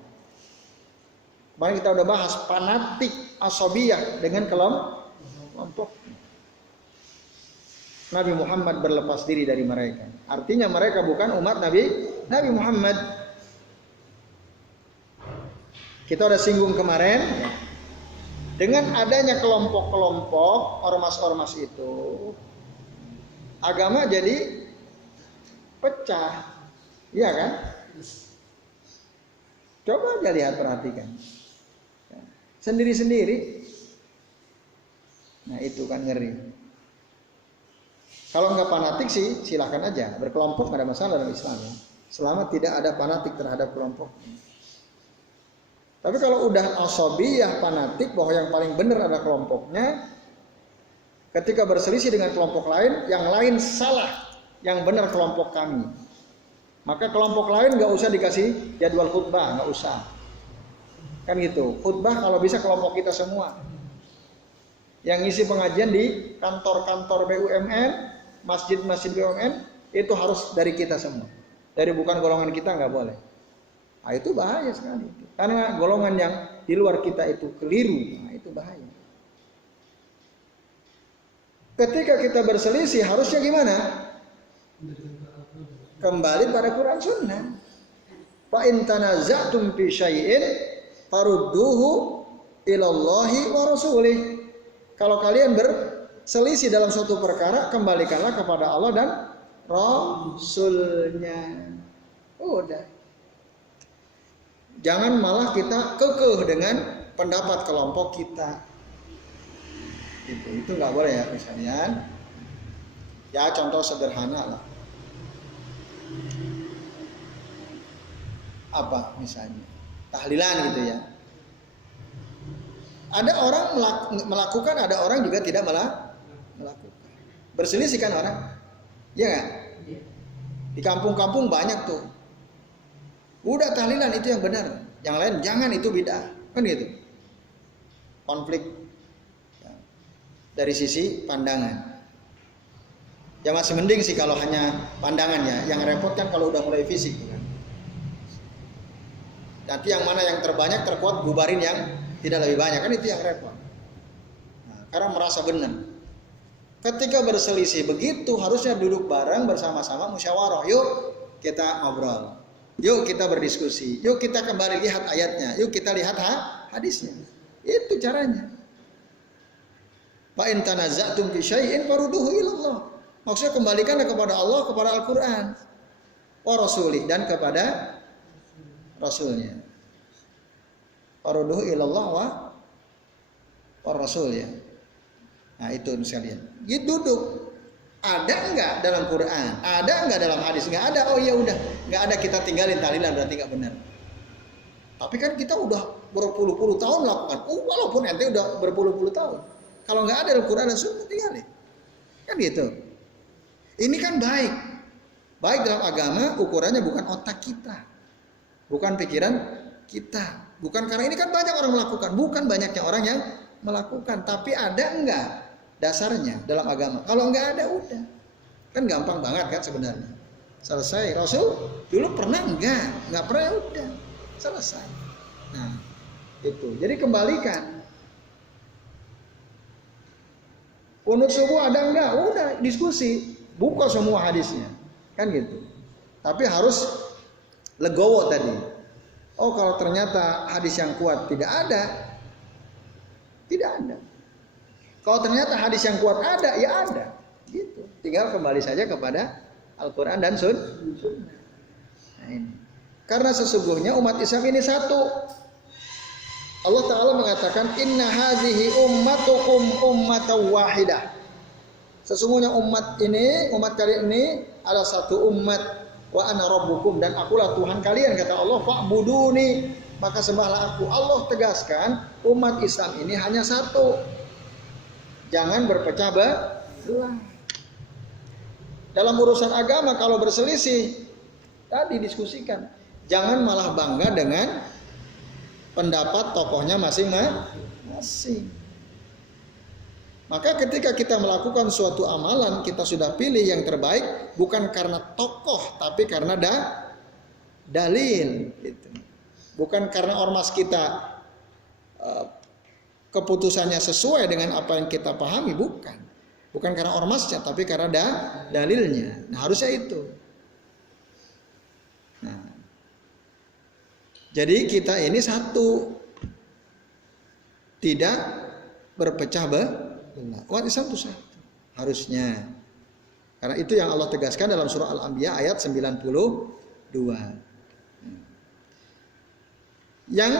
Bahkan kita udah bahas fanatik asobiyah dengan kelompok. Nabi Muhammad berlepas diri dari mereka. Artinya mereka bukan umat Nabi Muhammad. Kita udah singgung kemarin. Dengan adanya kelompok-kelompok ormas-ormas itu, agama jadi pecah. Iya kan? Coba aja lihat, perhatikan. Sendiri-sendiri. Nah, itu kan ngeri. Kalau nggak fanatik sih silahkan aja, berkelompok nggak ada masalah dalam Islam ya. Selama tidak ada fanatik terhadap kelompok. Tapi kalau udah asabiyah, fanatik bahwa yang paling benar adalah kelompoknya, ketika berselisih dengan kelompok lain, yang lain salah, yang benar kelompok kami. Maka kelompok lain nggak usah dikasih jadwal khutbah, nggak usah. Kan gitu. Khutbah kalau bisa kelompok kita semua. Yang ngisi pengajian di kantor-kantor BUMN, masjid-masjid BUMN, itu harus dari kita semua. Dari bukan golongan kita nggak boleh. Nah, itu bahaya sekali. Karena golongan yang di luar kita itu keliru, nah, itu bahaya. Ketika kita berselisih harusnya gimana? Kembali pada Quran Sunnah. Fa in tanaza'tum fi syai'in farudduhu ilallahi wa rasulih. Kalau kalian berselisih dalam suatu perkara, kembalikanlah kepada Allah dan Rasulnya. Udah. Jangan malah kita kekeh dengan pendapat kelompok kita. Itu nggak boleh ya misalnya. Ya contoh sederhana lah. Apa misalnya? Tahlilan gitu ya. Ada orang melakukan, ada orang juga tidak melakukan. Berselisih kan orang? Iya nggak? Di kampung-kampung banyak tuh. Udah tahlilan itu yang benar, yang lain jangan, itu bid'ah, kan gitu. Konflik ya, dari sisi pandangan. Ya masih mending sih kalau hanya pandangan ya. Yang repot kan kalau udah mulai fisik kan. Nanti yang mana yang terbanyak terkuat bubarin yang tidak lebih banyak, kan itu yang repot. Nah, karena merasa benar. Ketika berselisih begitu harusnya duduk bareng bersama-sama musyawarah. Yuk kita ngobrol. Yuk kita berdiskusi. Yuk kita kembali lihat ayatnya. Yuk kita lihat hadisnya. Itu caranya. Fa in tanaza'tum fi syai'in farudduhu ilallah. Maksudnya kembalikanlah kepada Allah, kepada Al-Qur'an. Wa rasulih, dan kepada Rasulnya. Farudduhu ilallah wa rasul ya. Nah itu sekalian. Gitu duduk. Ada enggak dalam Quran? Ada enggak dalam hadis? Enggak ada. Oh ya udah, enggak ada, kita tinggalin tahlilan, berarti enggak benar. Tapi kan kita udah berpuluh-puluh tahun melakukan. Walaupun ente udah berpuluh-puluh tahun. Kalau enggak ada dalam Quran dan Sunnah, tinggalin. Kan gitu. Ini kan baik. Baik dalam agama ukurannya bukan otak kita. Bukan pikiran kita. Bukan karena ini kan banyak orang melakukan. Bukan banyaknya orang yang melakukan. Tapi ada enggak dasarnya dalam agama? Kalau enggak ada, udah. Kan gampang banget kan sebenarnya. Selesai. Rasul dulu pernah enggak? Enggak pernah, ya udah. Selesai. Nah, itu. Jadi kembalikan. Qunut subuh ada enggak? Udah, diskusi. Buka semua hadisnya. Kan gitu. Tapi harus legowo tadi. Oh, kalau ternyata hadis yang kuat tidak ada. Tidak ada. Kalau ternyata hadis yang kuat ada, ya ada. Gitu. Tinggal kembali saja kepada Al-Quran dan Sunnah. Nah ini. Karena sesungguhnya umat Islam ini satu. Allah Ta'ala mengatakan, Inna hadhihi ummatukum ummatan wahidah. Sesungguhnya umat kalian ini adalah satu umat. Wa ana rabbukum, dan akulah Tuhan kalian, kata Allah. Fa'buduni, maka sembahlah aku. Allah tegaskan umat Islam ini hanya satu. Jangan berpecah belah. Dalam urusan agama kalau berselisih tadi diskusikan. Jangan malah bangga dengan pendapat tokohnya masing-masing. Maka ketika kita melakukan suatu amalan, kita sudah pilih yang terbaik bukan karena tokoh, tapi karena dalil. Gitu. Bukan karena ormas kita keputusannya sesuai dengan apa yang kita pahami, bukan. Bukan karena ormasnya, tapi karena dalilnya. Nah, harusnya itu. Nah, jadi kita ini satu, tidak berpecah belah. Umat Islam itu satu. Harusnya. Karena itu yang Allah tegaskan dalam surah Al-Anbiya ayat 92. Yang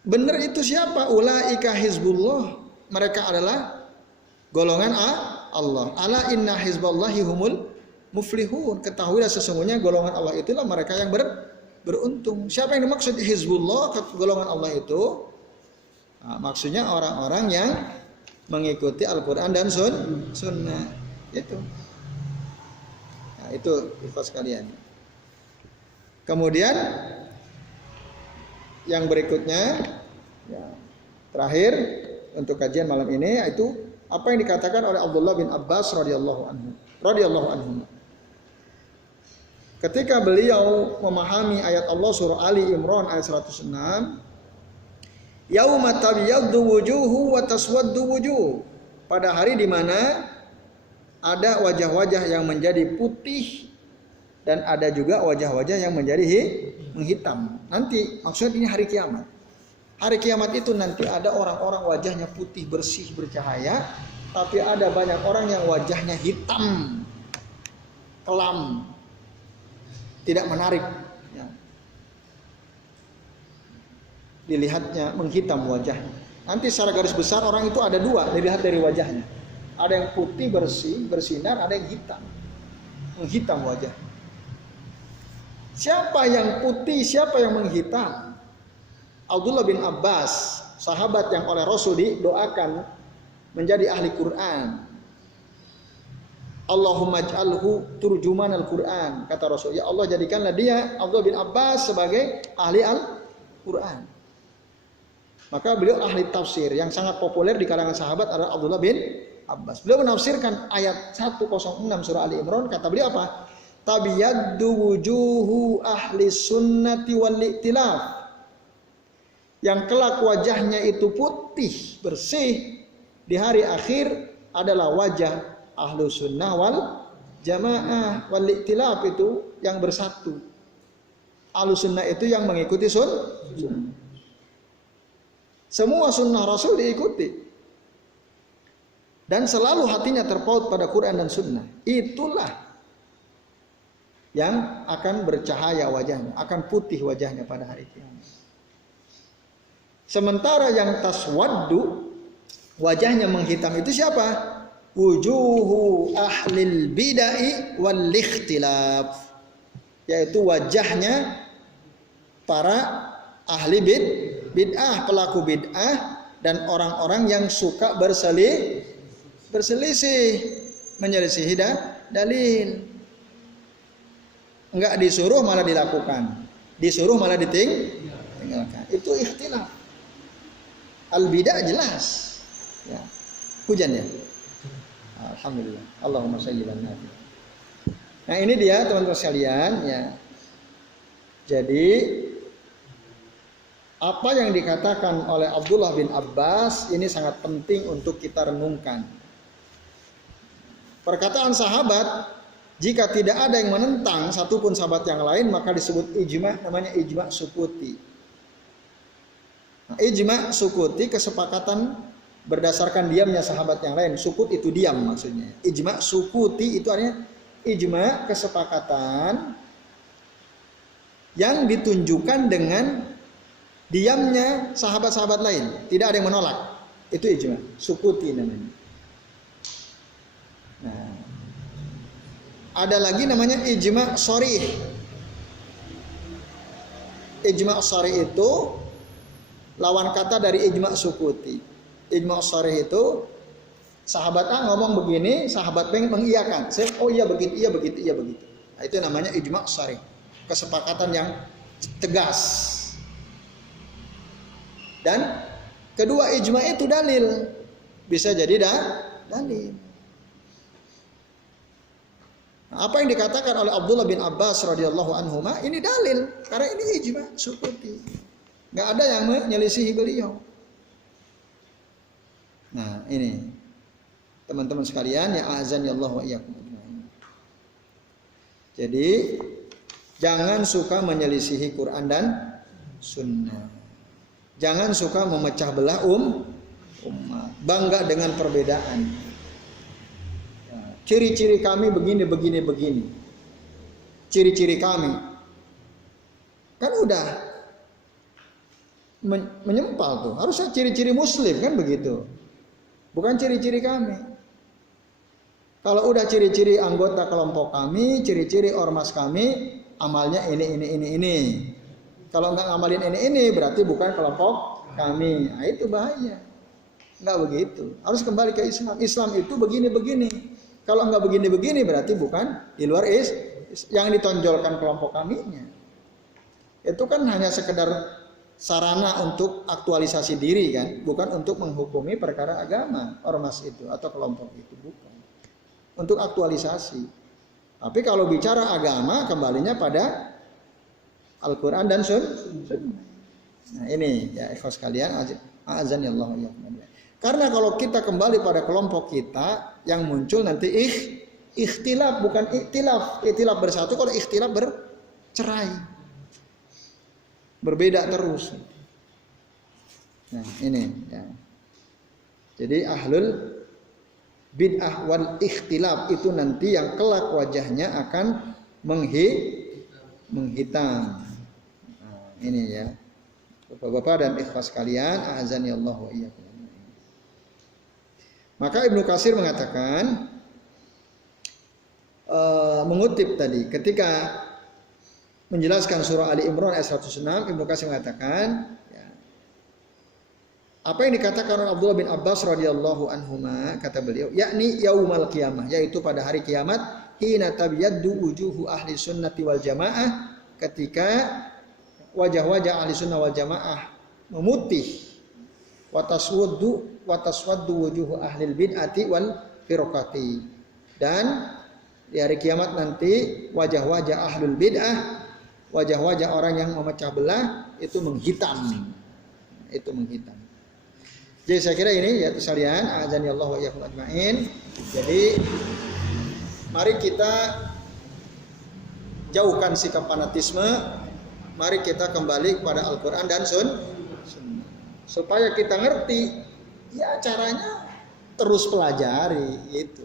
benar itu siapa? Ulaika hizbullah. Mereka adalah golongan Allah. Ala inna hizballahi humul muflihun. Ketahuilah sesungguhnya golongan Allah itulah mereka yang beruntung. Siapa yang dimaksud hizbullah, golongan Allah itu? Nah, maksudnya orang-orang yang mengikuti Al-Quran dan Sunnah. Itu. Nah, itu ikhlas sekalian. Kemudian yang berikutnya, ya, terakhir untuk kajian malam ini yaitu apa yang dikatakan oleh Abdullah bin Abbas radhiyallahu anhu. Ketika beliau memahami ayat Allah surah Ali Imran ayat 106, yauma tabyaddu wujuhu wa taswaddu wujuh. Pada hari di mana ada wajah-wajah yang menjadi putih dan ada juga wajah-wajah yang menjadi menghitam. Nanti maksudnya ini hari kiamat. Hari kiamat itu nanti ada orang-orang wajahnya putih bersih bercahaya, tapi ada banyak orang yang wajahnya hitam, kelam, tidak menarik. Ya. Dilihatnya menghitam wajahnya. Nanti secara garis besar orang itu ada dua dilihat dari wajahnya. Ada yang putih bersih bersinar, ada yang hitam, menghitam wajah. Siapa yang putih, siapa yang menghitam? Abdullah bin Abbas, sahabat yang oleh Rasul didoakan menjadi ahli Quran. Allahumma ij'alhu turjuman al-Quran, kata Rasul. Ya Allah, jadikanlah dia Abdullah bin Abbas sebagai ahli Al-Quran. Maka beliau ahli tafsir yang sangat populer di kalangan sahabat adalah Abdullah bin Abbas. Beliau menafsirkan ayat 106 surah Ali Imran, kata beliau apa? Tabyaddu wujuhu ahli sunnati wal iktilaf. Yang kelak wajahnya itu putih, bersih di hari akhir adalah wajah ahlu sunnah wal jamaah wal iktilaf, itu yang bersatu. Ahlu sunnah itu yang mengikuti sunnah. Semua sunnah Rasul diikuti. Dan selalu hatinya terpaut pada Quran dan sunnah. Itulah yang akan bercahaya wajahnya, akan putih wajahnya pada hari kiamat. Sementara yang taswaddu, wajahnya menghitam, itu siapa? Wujuhu ahlil bid'ah wal ikhtilaf, yaitu wajahnya para ahli bid'ah, pelaku bid'ah dan orang-orang yang suka berselisih, menyelisihi dalil. Enggak disuruh malah dilakukan, disuruh malah ditinggalkan. Itu ikhtilaf. Al-bidah jelas. Ya. Hujan ya. Alhamdulillah. Allahumma shalli ala nabi. Nah, ini dia teman-teman sekalian ya. Jadi apa yang dikatakan oleh Abdullah bin Abbas ini sangat penting untuk kita renungkan. Perkataan sahabat, jika tidak ada yang menentang satupun sahabat yang lain, maka disebut ijma, namanya ijma sukuti. Nah, ijma sukuti kesepakatan berdasarkan diamnya sahabat yang lain. Sukut itu diam maksudnya. Ijma sukuti itu artinya ijma kesepakatan yang ditunjukkan dengan diamnya sahabat-sahabat lain. Tidak ada yang menolak. Itu ijma sukuti namanya. Nah, ada lagi namanya ijma sharih. Ijma sharih itu lawan kata dari ijma sukuti. Ijma sharih itu sahabat A ngomong begini, sahabat B mengiyakan. Oh iya begitu, iya begitu, iya begitu. Nah, itu namanya ijma sharih. Kesepakatan yang tegas. Dan kedua ijma itu dalil. Bisa jadi dalil. Nah, apa yang dikatakan oleh Abdullah bin Abbas radhiyallahu anhu ini dalil, karena ini ijma sukuti. Nggak ada yang menyelisihi beliau. Nah, ini teman-teman sekalian ya azan ya Allah wa iyyakum. Jadi jangan suka menyelisihi Quran dan sunnah. Jangan suka memecah belah umat. Bangga dengan perbedaan. Ciri-ciri kami begini. Ciri-ciri kami. Kan udah menyempal tuh. Harusnya ciri-ciri muslim kan begitu. Bukan ciri-ciri kami. Kalau udah ciri-ciri anggota kelompok kami, ciri-ciri ormas kami, amalnya ini. Kalau nggak ngamalin ini berarti bukan kelompok kami. Nah, itu bahaya. Nggak begitu. Harus kembali ke Islam. Islam itu begini. Kalau nggak begini berarti bukan di luar yang ditonjolkan kelompok kaminya. Itu kan hanya sekedar sarana untuk aktualisasi diri kan, bukan untuk menghukumi perkara agama ormas itu atau kelompok itu, bukan. Untuk aktualisasi. Tapi kalau bicara agama kembalinya pada Al-Quran dan Sunnah. Nah ini ya ikhwas sekalian, a'azanillahu wa iyyakum. Karena kalau kita kembali pada kelompok kita yang muncul nanti ikhtilaf, bukan iktilaf. Iktilaf bersatu, kalau ikhtilaf bercerai. Berbeda terus. Nah ini ya. Jadi ahlul bid'ah wal ikhtilaf itu nanti yang kelak wajahnya akan menghitam. Nah, ini ya. Bapak-bapak dan ikhwas sekalian, a'azani Allah wa iyyakum. Maka Ibnu Katsir mengatakan, mengutip tadi ketika menjelaskan surah Ali Imran ayat 106, Ibnu Katsir mengatakan, ya, apa yang dikatakan oleh Abdullah bin Abbas radhiyallahu anhuma, kata beliau, yakni yaumal qiyamah, yaitu pada hari kiamat, hina tabyaddu wujuhu ahli sunnati wal jamaah, ketika wajah-wajah ahli sunnah wal jamaah memutih, wataswaddu wujuhu ahli bid'ati wal firqati, dan di hari kiamat nanti wajah-wajah ahlul bid'ah, wajah-wajah orang yang memecah belah itu menghitam. Itu menghitam. Jadi saya kira ini ya sekalian, azani Allah wa iyyakum ajmain. Jadi mari kita jauhkan sikap fanatisme, mari kita kembali kepada Al-Qur'an dan Sunnah. Supaya kita ngerti ya caranya terus pelajari itu.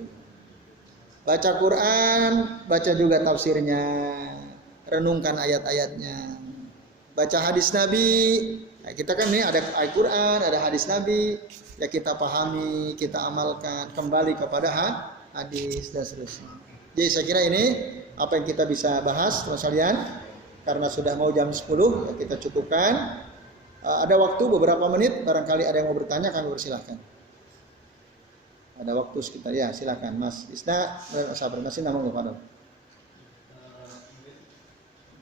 Baca Quran, baca juga tafsirnya, renungkan ayat-ayatnya, baca hadis Nabi. Nah, kita kan ini ada Al-Quran, ada hadis Nabi, ya kita pahami, kita amalkan, kembali kepada hadis dan seterusnya. Jadi saya kira ini apa yang kita bisa bahas teman sekalian, karena sudah mau jam 10, ya kita cukupkan. Ada waktu beberapa menit, barangkali ada yang mau bertanya, kami persilahkan. Ada waktu sekitar, ya silakan Mas Isna, sabar Mas Isna, mau kepada.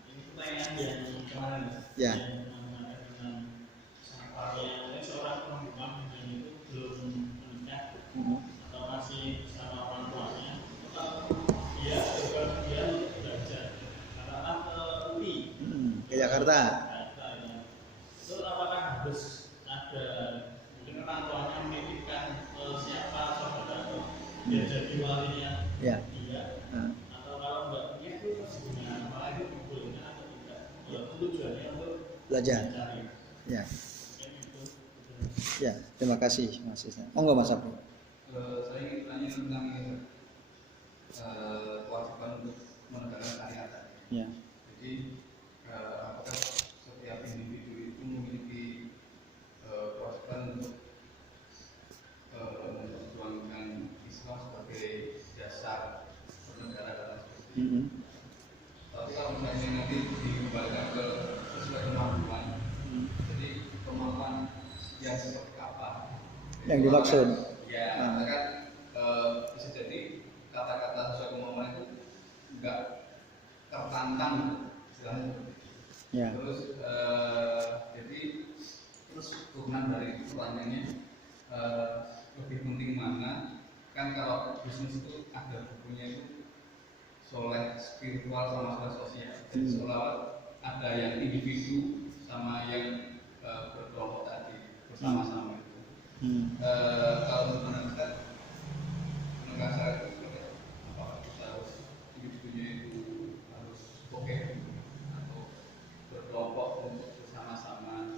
Ini pertanyaan yang kemarin. Ya. Seorang perempuan yang itu belum menikah atau masih sama orang tuanya, dia belajar karena ke UI Ke Jakarta. Itu apakah harus ada mungkin orang tuanya menitipkan siapa saudara dia jadi walinya Ya. dia atau kalau enggak itu sebenarnya apa itu bolehnya atau tidak? Ya tujuannya untuk Belajar. mencari. Ya. Ya, terima kasih Mas Isna. Monggo Mas Abdul. Saya ingin tanya tentang kewajiban untuk menegakkan syariat. Ya. Jadi apakah setiap individu itu memiliki kewajiban untuk memperjuangkan Islam sebagai dasar bernegara dan seperti itu. Tapi kalau misalnya nanti dikembalikan ke sesuai kemampuan, jadi kemampuan yang seperti apa? Yang dimaksud? Ya, kan bisa jadi kata-kata sesuai kemampuan itu enggak tertantang, istilahnya seperti itu. Ya. Terus terus turunan dari pertanyaannya, lebih penting mana? Kan kalau bisnis itu ada bukunya itu soleh spiritual sama soleh sosial. Jadi seolah ada yang individu sama yang berkelompok tadi bersama-sama itu. Kalau menegakkan syariat itu seperti apa? Kita harus individunya itu harus oke atau berkelompok untuk bersama-sama.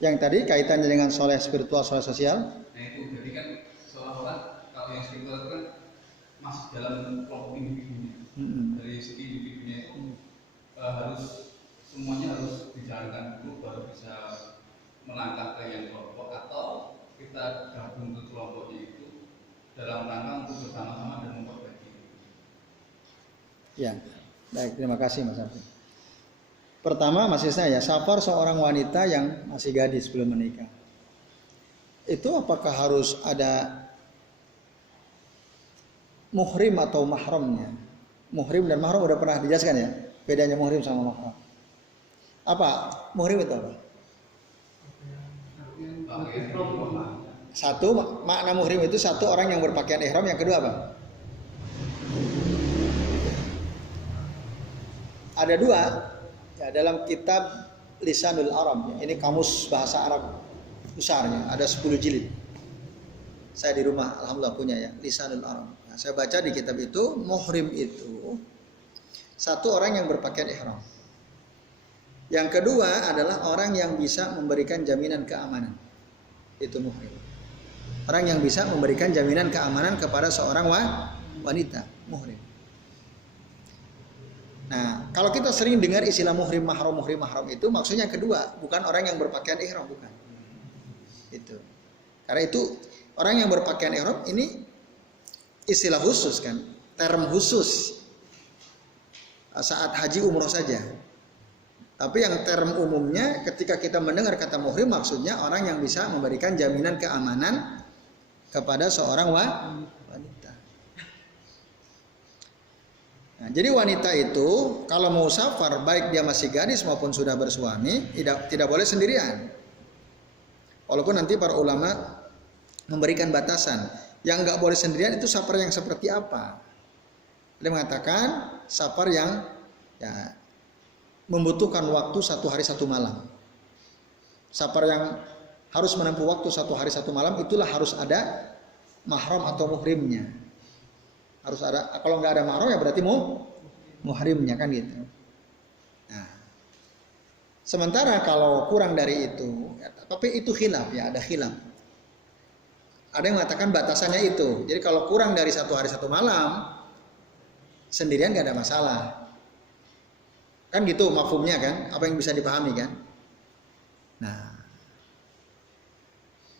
Yang tadi kaitannya dengan soleh spiritual, soleh sosial. Nah itu jadi kan seolah-olah kalau yang spiritual itu kan masih dalam kelompok individunya. Dari segi individunya itu harus semuanya harus dijalankan dulu baru bisa melangkah ke yang kelompok, atau kita gabung ke kelompoknya itu dalam rangka untuk bersama-sama dan memperbaiki. Ya, baik, terima kasih Mas Abdul. Pertama masih saya, safar seorang wanita yang masih gadis belum menikah. Itu apakah harus ada muhrim atau mahramnya? Muhrim dan mahram udah pernah dijelaskan ya. Bedanya muhrim sama mahram. Apa? Muhrim itu apa? Satu, makna muhrim itu satu orang yang berpakaian ihram. Yang kedua apa? Ada dua ya, dalam kitab Lisanul Arab. Ini kamus bahasa Arab besarnya, ada 10 jilid. Saya di rumah alhamdulillah punya ya, Lisanul Arab. Nah, saya baca di kitab itu, muhrim itu satu orang yang berpakaian ihram. Yang kedua adalah orang yang bisa memberikan jaminan keamanan. Itu muhrim. Orang yang bisa memberikan jaminan keamanan kepada seorang wanita, muhrim. Nah, kalau kita sering dengar istilah muhrim mahram itu maksudnya kedua, bukan orang yang berpakaian ihram, bukan. Itu. Karena itu orang yang berpakaian ihram ini istilah khusus kan, term khusus saat haji umroh saja. Tapi yang term umumnya ketika kita mendengar kata muhrim maksudnya orang yang bisa memberikan jaminan keamanan kepada seorang wanita. Nah, jadi wanita itu kalau mau safar baik dia masih gadis maupun sudah bersuami tidak boleh sendirian. Walaupun nanti para ulama memberikan batasan yang nggak boleh sendirian itu safar yang seperti apa? Dia mengatakan safar yang ya, membutuhkan waktu 1 hari 1 malam. Safar yang harus menempuh waktu 1 hari 1 malam itulah harus ada mahram atau muhrimnya. Harus ada, kalau nggak ada mahram ya berarti muhrimnya kan gitu. Nah, sementara kalau kurang dari itu, ya, tapi itu khilaf ya, ada khilaf. Ada yang mengatakan batasannya itu. Jadi kalau kurang dari 1 hari 1 malam, sendirian nggak ada masalah. Kan gitu mafhumnya kan, apa yang bisa dipahami kan. Nah,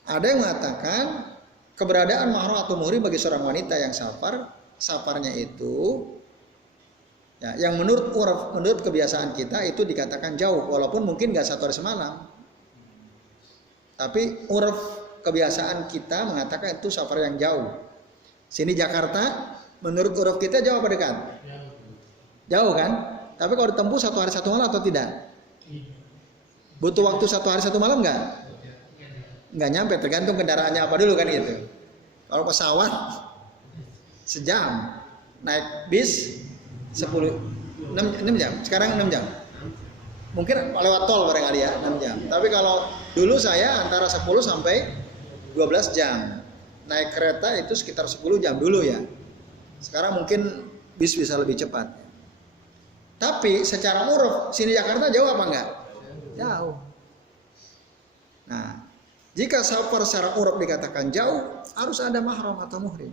ada yang mengatakan keberadaan mahram atau muhrim bagi seorang wanita yang safarnya itu ya, yang menurut kebiasaan kita itu dikatakan jauh, walaupun mungkin nggak 1 hari semalam. Tapi uruf kebiasaan kita mengatakan itu safar yang jauh. Sini Jakarta, menurut uruf kita jauh apa dekat? Jauh kan? Tapi kalau ditempuh 1 hari 1 malam atau tidak? Butuh waktu 1 hari 1 malam nggak? Nggak nyampe, tergantung kendaraannya apa dulu kan gitu. Kalau pesawat sejam, naik bis 6 jam, sekarang 6 jam. Mungkin lewat tol barangkali ya 6 jam. Tapi kalau dulu saya antara 10 sampai 12 jam. Naik kereta itu sekitar 10 jam dulu ya. Sekarang mungkin bis bisa lebih cepat. Tapi secara uruf sini Jakarta jauh apa enggak? Jauh. Nah, jika safar secara uruf dikatakan jauh, harus ada mahram atau muhrim.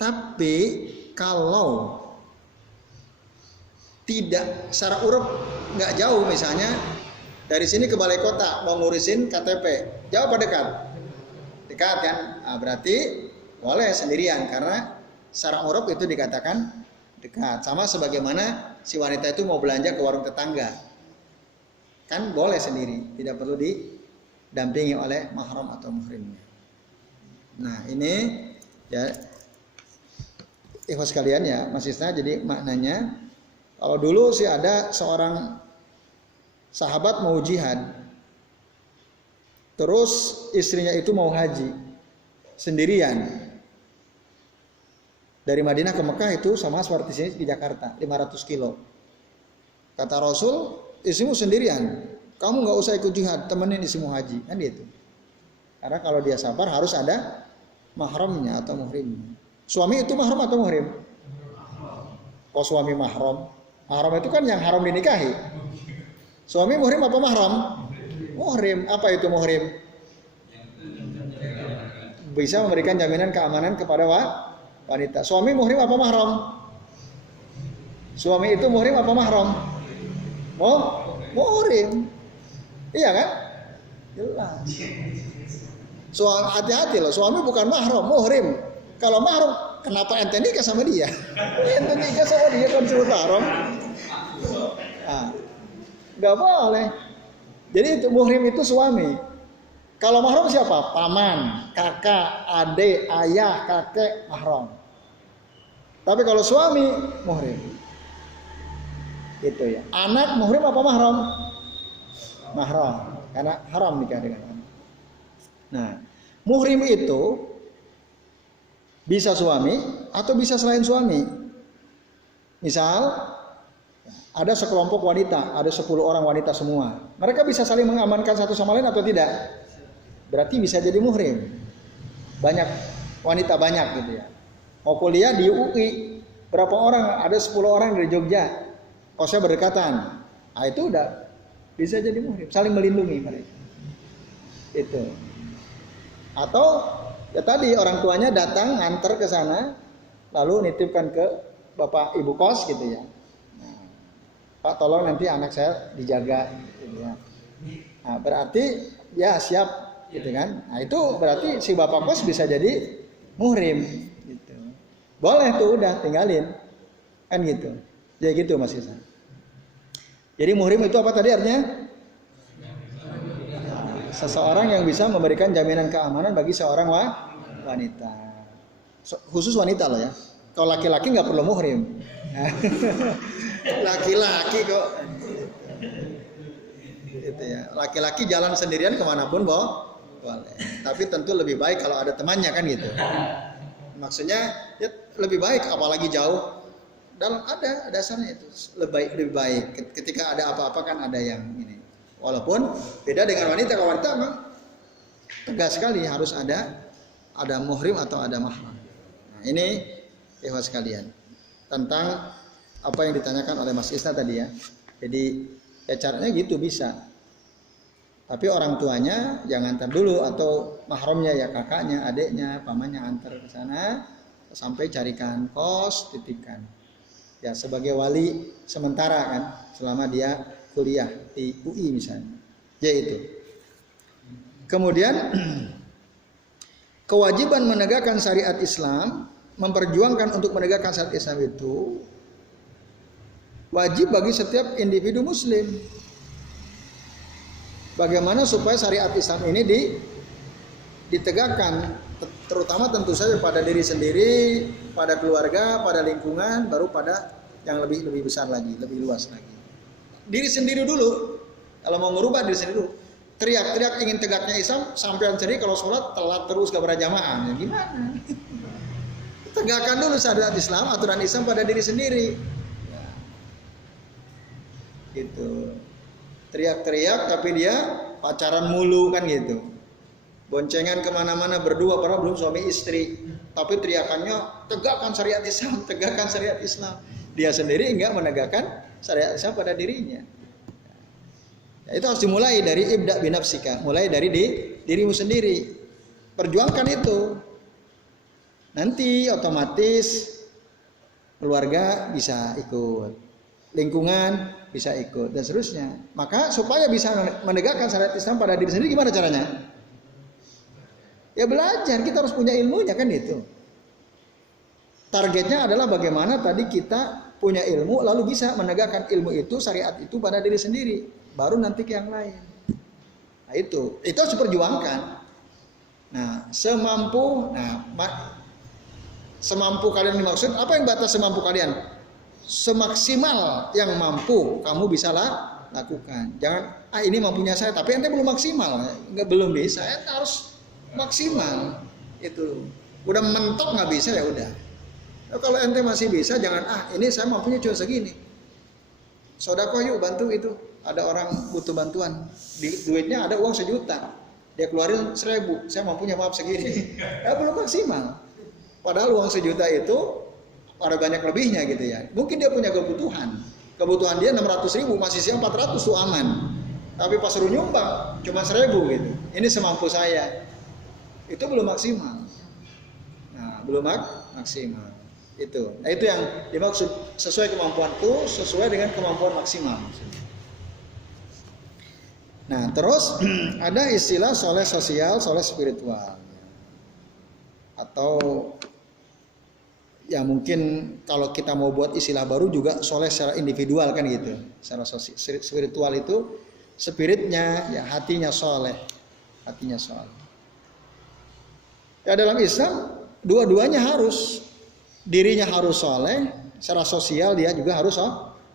Tapi kalau tidak secara uruf nggak jauh, misalnya dari sini ke balai kota mau ngurusin KTP, jauh apa dekat? Dekat kan? Nah, berarti boleh sendirian karena secara uruf itu dikatakan dekat. Sama sebagaimana si wanita itu mau belanja ke warung tetangga, kan boleh sendiri, tidak perlu didampingi oleh mahram atau muhrimnya. Nah ini ya ikhwas sekalian ya Mas Isna, jadi maknanya kalau dulu sih ada seorang sahabat mau jihad, terus istrinya itu mau haji sendirian dari Madinah ke Mekah itu sama seperti sini di Jakarta 500 kilo. Kata Rasul, istrimu sendirian, kamu nggak usah ikut jihad, temenin istrimu haji kan gitu. Karena kalau dia safar harus ada mahramnya atau muhrimnya. Suami itu mahram atau muhrim? Kok suami mahram? Mahram itu kan yang haram dinikahi. Suami muhrim apa mahram? Muhrim. Apa itu muhrim? Bisa memberikan jaminan keamanan kepada wanita. Suami muhrim apa mahram? Suami itu muhrim apa mahram? Muhrim. Iya kan? Jelas. Soal hati-hati loh, suami bukan mahram, muhrim. Kalau mahram, kenapa ente nikah sama dia? Ente nikah sama dia kan disebut mahram. Nah, nggak boleh. Jadi itu muhrim itu suami. Kalau mahram siapa? Paman, kakak, adik, ayah, kakek, mahram. Tapi kalau suami muhrim. Gitu ya. Anak muhrim apa mahram? Mahram. Karena haram nikah dengan anak. Nah, muhrim itu bisa suami atau bisa selain suami. Misal ada sekelompok wanita, ada 10 orang wanita semua. Mereka bisa saling mengamankan satu sama lain atau tidak? Berarti bisa jadi muhrim. Banyak wanita banyak gitu ya. Mau kuliah di UI, berapa orang? Ada 10 orang dari Jogja. Kosnya berdekatan. Nah, itu udah bisa jadi muhrim, saling melindungi mereka. Itu. Atau ya tadi orang tuanya datang nganter ke sana, lalu nitipkan ke bapak ibu kos gitu ya. Nah, Pak tolong nanti anak saya dijaga gitu ya. Nah, berarti ya siap gitu kan. Nah, itu berarti si bapak kos bisa jadi muhrim gitu. Boleh tuh udah tinggalin. Kan gitu. Ya gitu Mas Isa. Jadi muhrim itu apa tadi artinya? Seseorang yang bisa memberikan jaminan keamanan bagi seorang wanita. Khusus wanita loh ya. Kalau laki-laki nggak perlu muhrim. Laki-laki kok. Gitu ya. Laki-laki jalan sendirian kemanapun boleh. Tapi tentu lebih baik kalau ada temannya kan gitu. Maksudnya ya lebih baik apalagi jauh. Dalam ada dasarnya itu lebih baik. Ketika ada apa-apa kan ada yang ini. Walaupun beda dengan wanita. Kalau wanita memang tegas sekali harus ada muhrim atau ada mahram. Nah, ini ikhwah sekalian tentang apa yang ditanyakan oleh Mas Isna tadi ya. Jadi ya caranya gitu bisa. Tapi orang tuanya jangan antar dulu atau mahramnya ya kakaknya, adiknya, pamannya antar ke sana sampai carikan kos, titipkan. Ya sebagai wali sementara kan selama dia kuliah di UI misalnya. Ya itu. Kemudian kewajiban menegakkan syariat Islam, memperjuangkan untuk menegakkan syariat Islam itu wajib bagi setiap individu muslim. Bagaimana supaya syariat Islam ini ditegakkan, terutama tentu saja pada diri sendiri, pada keluarga, pada lingkungan, baru pada yang lebih besar lagi, lebih luas lagi. Diri sendiri dulu, kalau mau merubah diri sendiri dulu. Teriak-teriak ingin tegaknya Islam, sampean sendiri kalau sholat telat terus gak berjamaah, ya gimana? Tegakkan dulu syariat Islam, aturan Islam pada diri sendiri. Ya. Gitu. Teriak-teriak tapi dia pacaran mulu kan gitu. Boncengan kemana-mana berdua padahal belum suami istri, tapi teriakannya tegakkan syariat Islam, tegakkan syariat Islam. Dia sendiri enggak menegakkan syariat Islam pada dirinya. Ya, itu harus dimulai dari ibda binafsika, mulai dari dirimu sendiri. Perjuangkan itu. Nanti otomatis keluarga bisa ikut, lingkungan bisa ikut dan seterusnya. Maka supaya bisa menegakkan syariat Islam pada diri sendiri gimana caranya? Ya belajar, kita harus punya ilmunya kan itu. Targetnya adalah bagaimana tadi kita punya ilmu lalu bisa menegakkan ilmu itu, syariat itu pada diri sendiri, baru nanti ke yang lain. Nah itu harus diperjuangkan. Nah semampu kalian dimaksud, apa yang batas semampu kalian? Semaksimal yang mampu kamu bisa lakukan. Jangan ini mampunya saya, tapi ente belum maksimal, belum bisa, ente harus maksimal. Itu udah mentok nggak bisa ya udah. Nah, kalau ente masih bisa, jangan ini saya mampunya cuma segini. Sodako yuk bantu itu. Ada orang butuh bantuan, duitnya ada uang 1 juta, dia keluarin 1.000, saya mampunya maaf segini. Ya belum maksimal. Padahal uang 1 juta itu ada banyak lebihnya gitu ya. Mungkin dia punya kebutuhan dia 600.000, masih siap 400 tuh aman. Tapi pas suruh nyumbang cuma 1.000 gitu. Ini semampu saya. Itu belum maksimal. Nah, belum maksimal. Itu. Nah, itu yang dimaksud sesuai kemampuanku, sesuai dengan kemampuan maksimal. Nah, terus ada istilah soleh sosial, soleh spiritual. Atau ya mungkin kalau kita mau buat istilah baru juga soleh secara individual kan gitu. Secara spiritual itu spiritnya, ya hatinya soleh. Hatinya soleh. Ya dalam Islam dua-duanya harus. Dirinya harus soleh, secara sosial dia juga harus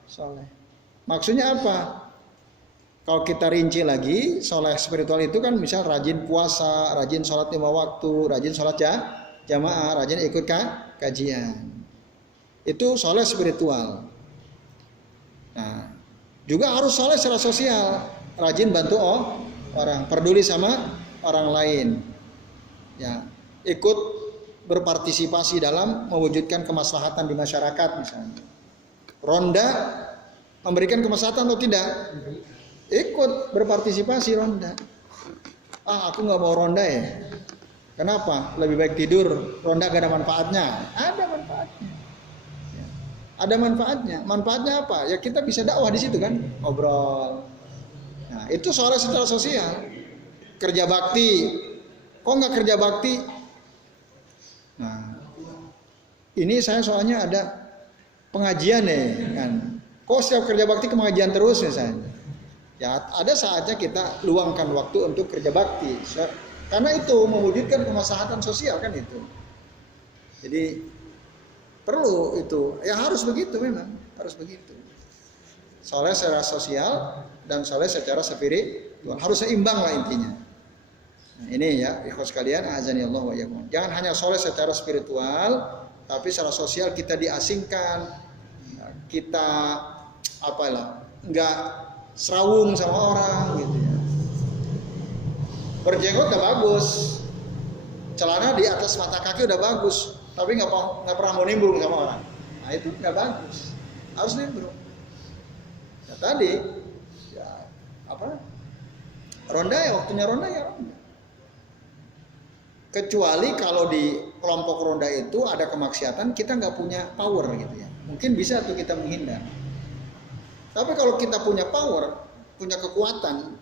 soleh. Maksudnya apa? Kalau kita rinci lagi, soleh spiritual itu kan misal rajin puasa, rajin sholat 5 waktu, rajin sholat jamaah, rajin ikut kajian. Itu soleh spiritual. Nah, juga harus soleh secara sosial, rajin bantu orang, peduli sama orang lain. Ya, ikut berpartisipasi dalam mewujudkan kemaslahatan di masyarakat misalnya. Ronda memberikan kemaslahatan atau tidak? Ikut berpartisipasi ronda. Aku nggak mau ronda ya. Kenapa? Lebih baik tidur. Ronda gak ada manfaatnya. Ada manfaatnya. Ya. Ada manfaatnya. Manfaatnya apa? Ya kita bisa dakwah di situ kan, ngobrol. Nah, itu soalnya secara sosial. Kerja bakti. Kok nggak kerja bakti? Nah, ini saya soalnya ada pengajian nih kan. Kok setiap kerja bakti ke pengajian terus misalnya? Ya ada saatnya kita luangkan waktu untuk kerja bakti. Karena itu mewujudkan kemaslahatan sosial kan itu. Jadi perlu itu. Ya harus begitu memang, harus begitu. Soleh secara sosial dan soleh secara spiritual. Harus seimbang lah intinya. Nah, ini ya, ikhwas sekalian, azanillah wa iyyakum. Jangan hanya soleh secara spiritual, tapi secara sosial kita diasingkan. Kita nggak serawung sama orang gitu ya. Berjenggot udah bagus, celana di atas mata kaki udah bagus, tapi nggak pernah mau nimbrung sama orang. Nah itu nggak bagus, harus nimbrung. Nah, tadi ya ronda ya waktunya ronda ya ronda. Kecuali kalau di kelompok ronda itu ada kemaksiatan, kita nggak punya power gitu ya. Mungkin bisa tuh kita menghindar. Tapi kalau kita punya power, punya kekuatan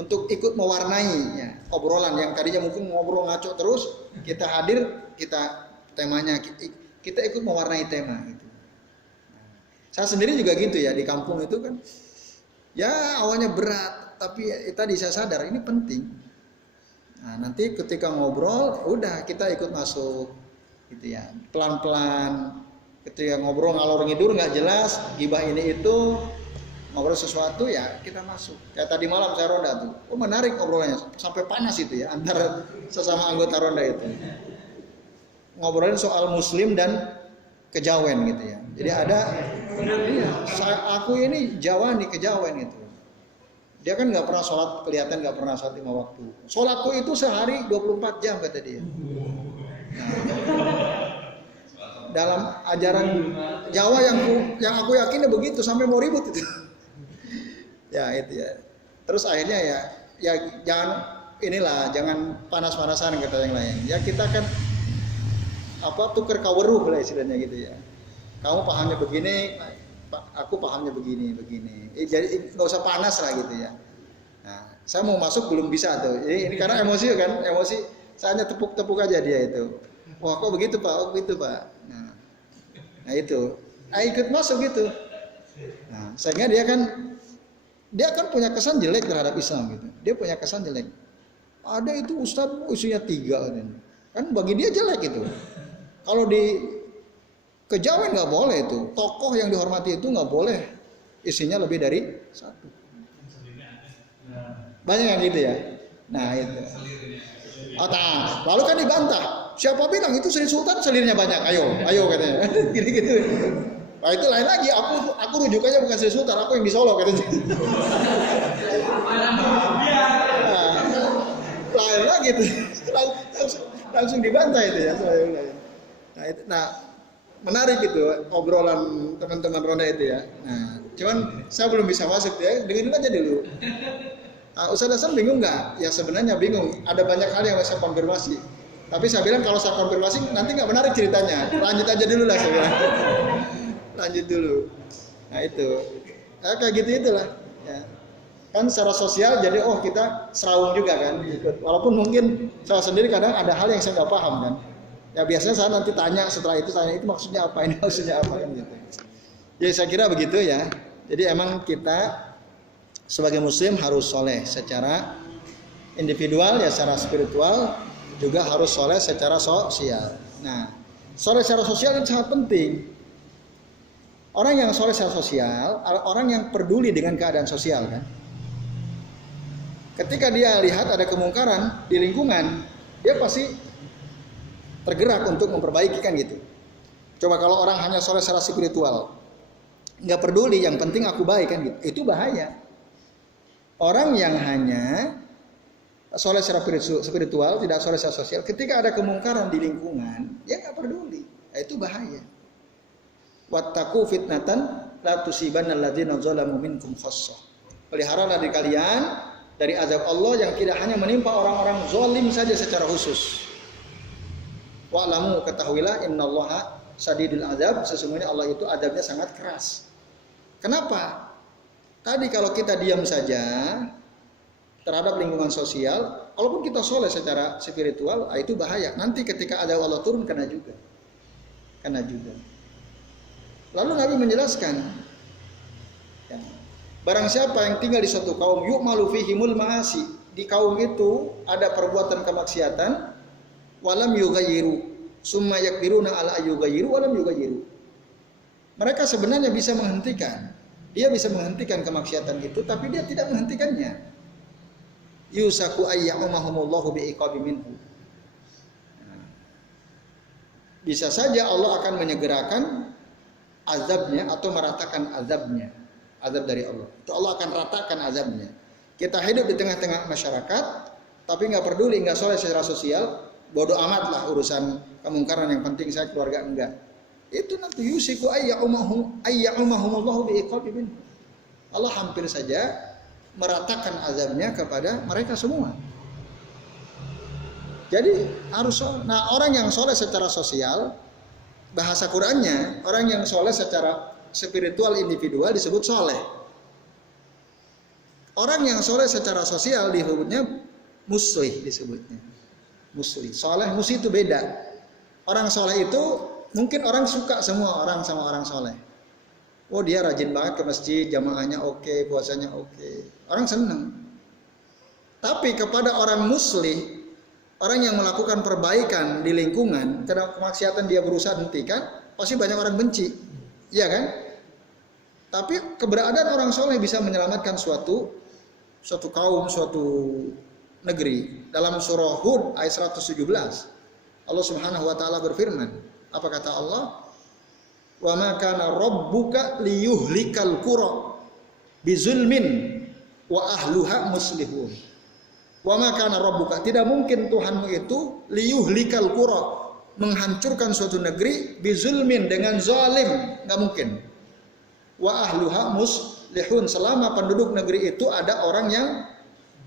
untuk ikut mewarnai ya, obrolan yang tadinya mungkin ngobrol ngaco terus, kita hadir, kita temanya kita ikut mewarnai tema gitu. Saya sendiri juga gitu ya, di kampung itu kan ya awalnya berat, tapi tadi saya sadar ini penting. Nah, nanti ketika ngobrol udah kita ikut masuk gitu ya, pelan-pelan. Ketika ngobrol ngalor ngidur nggak jelas, gibah ini itu, ngobrol sesuatu ya kita masuk. Kayak tadi malam saya ronda tuh, menarik obrolannya sampai panas itu ya antara sesama anggota ronda itu. Ngobrolin soal muslim dan kejawen gitu ya. Jadi ada, aku ini Jawa nih kejawen gitu. Dia kan nggak pernah sholat, kelihatan nggak pernah sholat 5 waktu. Sholatku itu sehari 24 jam kata dia. Nah, dalam ajaran Jawa yang aku yakin begitu sampai mau ribut itu. Ya itu ya. Terus akhirnya ya jangan panas-panasan kata yang lain. Ya kita kan tuker kaweruh lah istilahnya gitu ya. Kamu pahamnya begini, aku pahamnya begini. Jadi nggak usah panas lah gitu ya. Nah, saya mau masuk belum bisa tuh. Ini karena emosi kan, saya hanya tepuk-tepuk aja dia itu. Wah kok begitu Pak, oh begitu Pak. Nah itu, ikut masuk gitu. Nah, sehingga dia kan punya kesan jelek terhadap Islam gitu. Dia punya kesan jelek. Ada itu ustadz usianya 3 katanya. Kan bagi dia jelek itu. Kalau di kejawen nggak boleh itu. Tokoh yang dihormati itu nggak boleh isinya lebih dari 1. Banyak yang gitu ya. Nah itu. Lalu kan dibantah. Siapa bilang itu Sri Sultan selirnya banyak? Ayo katanya. Gitu. Nah itu lain lagi. Aku rujukannya bukan Sri Sultan, aku yang di Solo katanya. Lain lagi tuh. Langsung dibantah itu ya. Nah menarik itu obrolan teman-teman ronda itu ya. Nah cuman saya belum bisa masuk ya. Dengerin aja dulu. Ustaz Hasan bingung nggak? Ya sebenarnya bingung. Ada banyak hal yang saya konfirmasi. Tapi saya bilang kalau saya konfirmasi nanti nggak menarik ceritanya. Lanjut aja dulu lah saya bilang. Lanjut dulu. Nah itu. Kayak gitu itulah. Ya. Kan secara sosial jadi kita serawung juga kan. Walaupun mungkin saya sendiri kadang ada hal yang saya nggak paham kan. Ya biasanya saya nanti tanya setelah itu maksudnya apa, ini maksudnya apa kan gitu. Jadi saya kira begitu ya. Jadi emang kita sebagai muslim harus soleh secara individual ya, secara spiritual, juga harus soleh secara sosial. Nah, soleh secara sosial itu sangat penting. Orang yang soleh secara sosial, orang yang peduli dengan keadaan sosial kan. Ketika dia lihat ada kemungkaran di lingkungan, dia pasti tergerak untuk memperbaiki kan gitu. Coba kalau orang hanya soleh secara spiritual, nggak peduli, yang penting aku baik kan gitu, itu bahaya. Orang yang hanya soleh secara spiritual, tidak soleh secara sosial, ketika ada kemungkaran di lingkungan, dia nggak peduli, itu bahaya. Wattaqu fitnatan la tusibanna alladziina zalamu minkum khassah. Peliharalah diri kalian dari azab Allah yang tidak hanya menimpa orang-orang zalim saja secara khusus. Wa'lamu, ketahuilah, innallaha sadidul azab, sesungguhnya Allah itu azabnya sangat keras. Kenapa? Tadi kalau kita diam saja terhadap lingkungan sosial, walaupun kita soleh secara spiritual, itu bahaya. Nanti ketika azab Allah turun kena juga. Lalu Nabi menjelaskan, ya, barang siapa yang tinggal di suatu kaum yu'malu fihimul ma'asi, di kaum itu ada perbuatan kemaksiatan, walam yughayyiru summa yakdiruna ala yughayyiru walam yughayyiru. Mereka sebenarnya bisa menghentikan, dia bisa menghentikan kemaksiatan itu, tapi dia tidak menghentikannya. Yusaku ayyamahumullahu bi'iqabi minhu. Bisa saja Allah akan menyegerakan azabnya atau meratakan azabnya, azab dari Allah. Itu Allah akan ratakan azabnya. Kita hidup di tengah-tengah masyarakat, tapi nggak peduli, nggak soleh secara sosial, bodoh amat lah urusan kemungkaran, yang penting saya keluarga enggak. Itu nanti yusiku ayyamahumullahu bi'iqabi minhu. Allah hampir saja meratakan azabnya kepada mereka semua. Jadi harus, nah orang yang soleh secara sosial, bahasa Qur'annya, orang yang soleh secara spiritual individual disebut soleh. Orang yang soleh secara sosial disebutnya muslih, disebutnya muslih. Soleh, muslih itu beda. Orang soleh itu mungkin orang suka semua orang sama orang soleh. Oh dia rajin banget ke masjid, jamaahnya oke, puasanya oke, orang senang. Tapi kepada orang muslih, orang yang melakukan perbaikan di lingkungan, karena kemaksiatan dia berusaha hentikan, pasti banyak orang benci, iya kan? Tapi keberadaan orang soleh bisa menyelamatkan suatu kaum, suatu negeri. Dalam surah Hud ayat 117, Allah Subhanahu wa taala berfirman, apa kata Allah? Wa ma kana rabbuka liyuhlikal qura bizulmin wa ahluha muslihun. Wa ma kana rabbuka, tidak mungkin Tuhanmu itu liyuhlikal qura, menghancurkan suatu negeri, bizulmin, dengan zalim, enggak mungkin. Wa ahluha muslihun, selama penduduk negeri itu ada orang yang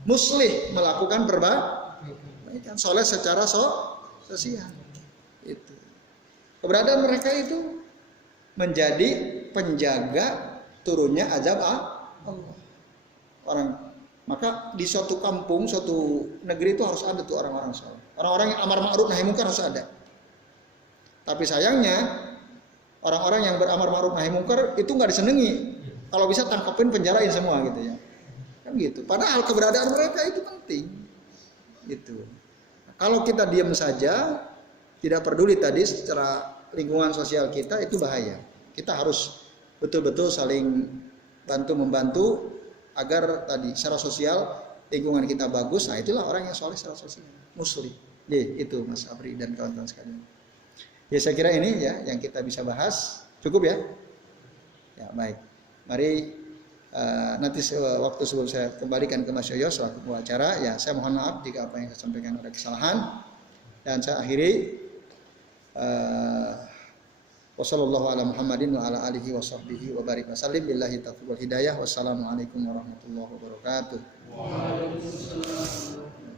muslih, melakukan perbaikan, soleh secara sosial. Itu keberadaan mereka itu menjadi penjaga turunnya azab Allah. Maka di suatu kampung, suatu negeri itu harus ada tuh orang-orang soleh, orang-orang yang amar ma'ruf nahi munkar harus ada. Tapi sayangnya orang-orang yang beramar ma'ruf nahi munkar itu nggak disenangi. Kalau bisa tangkapin, penjarain semua gitu ya, kan gitu. Padahal keberadaan mereka itu penting. Gitu. Kalau kita diam saja, tidak peduli tadi secara lingkungan sosial kita, itu bahaya. Kita harus betul-betul saling bantu-membantu agar tadi secara sosial lingkungan kita bagus. Nah itulah orang yang soleh secara sosial, muslim. Itu Mas Abri dan kawan-kawan sekalian. Ya saya kira ini ya yang kita bisa bahas. Cukup ya? Ya baik. Mari nanti waktu sebelum saya kembalikan ke Mas Yoyo selaku pembicara, ya saya mohon maaf jika apa yang saya sampaikan ada kesalahan. Dan saya akhiri wassallallahu ala Muhammadin wa ala alihi wa sahbihi wa barik wasallim billahi taufiq wal hidayah. Wassalamualaikum warahmatullahi wabarakatuh. Waalaikumsalam.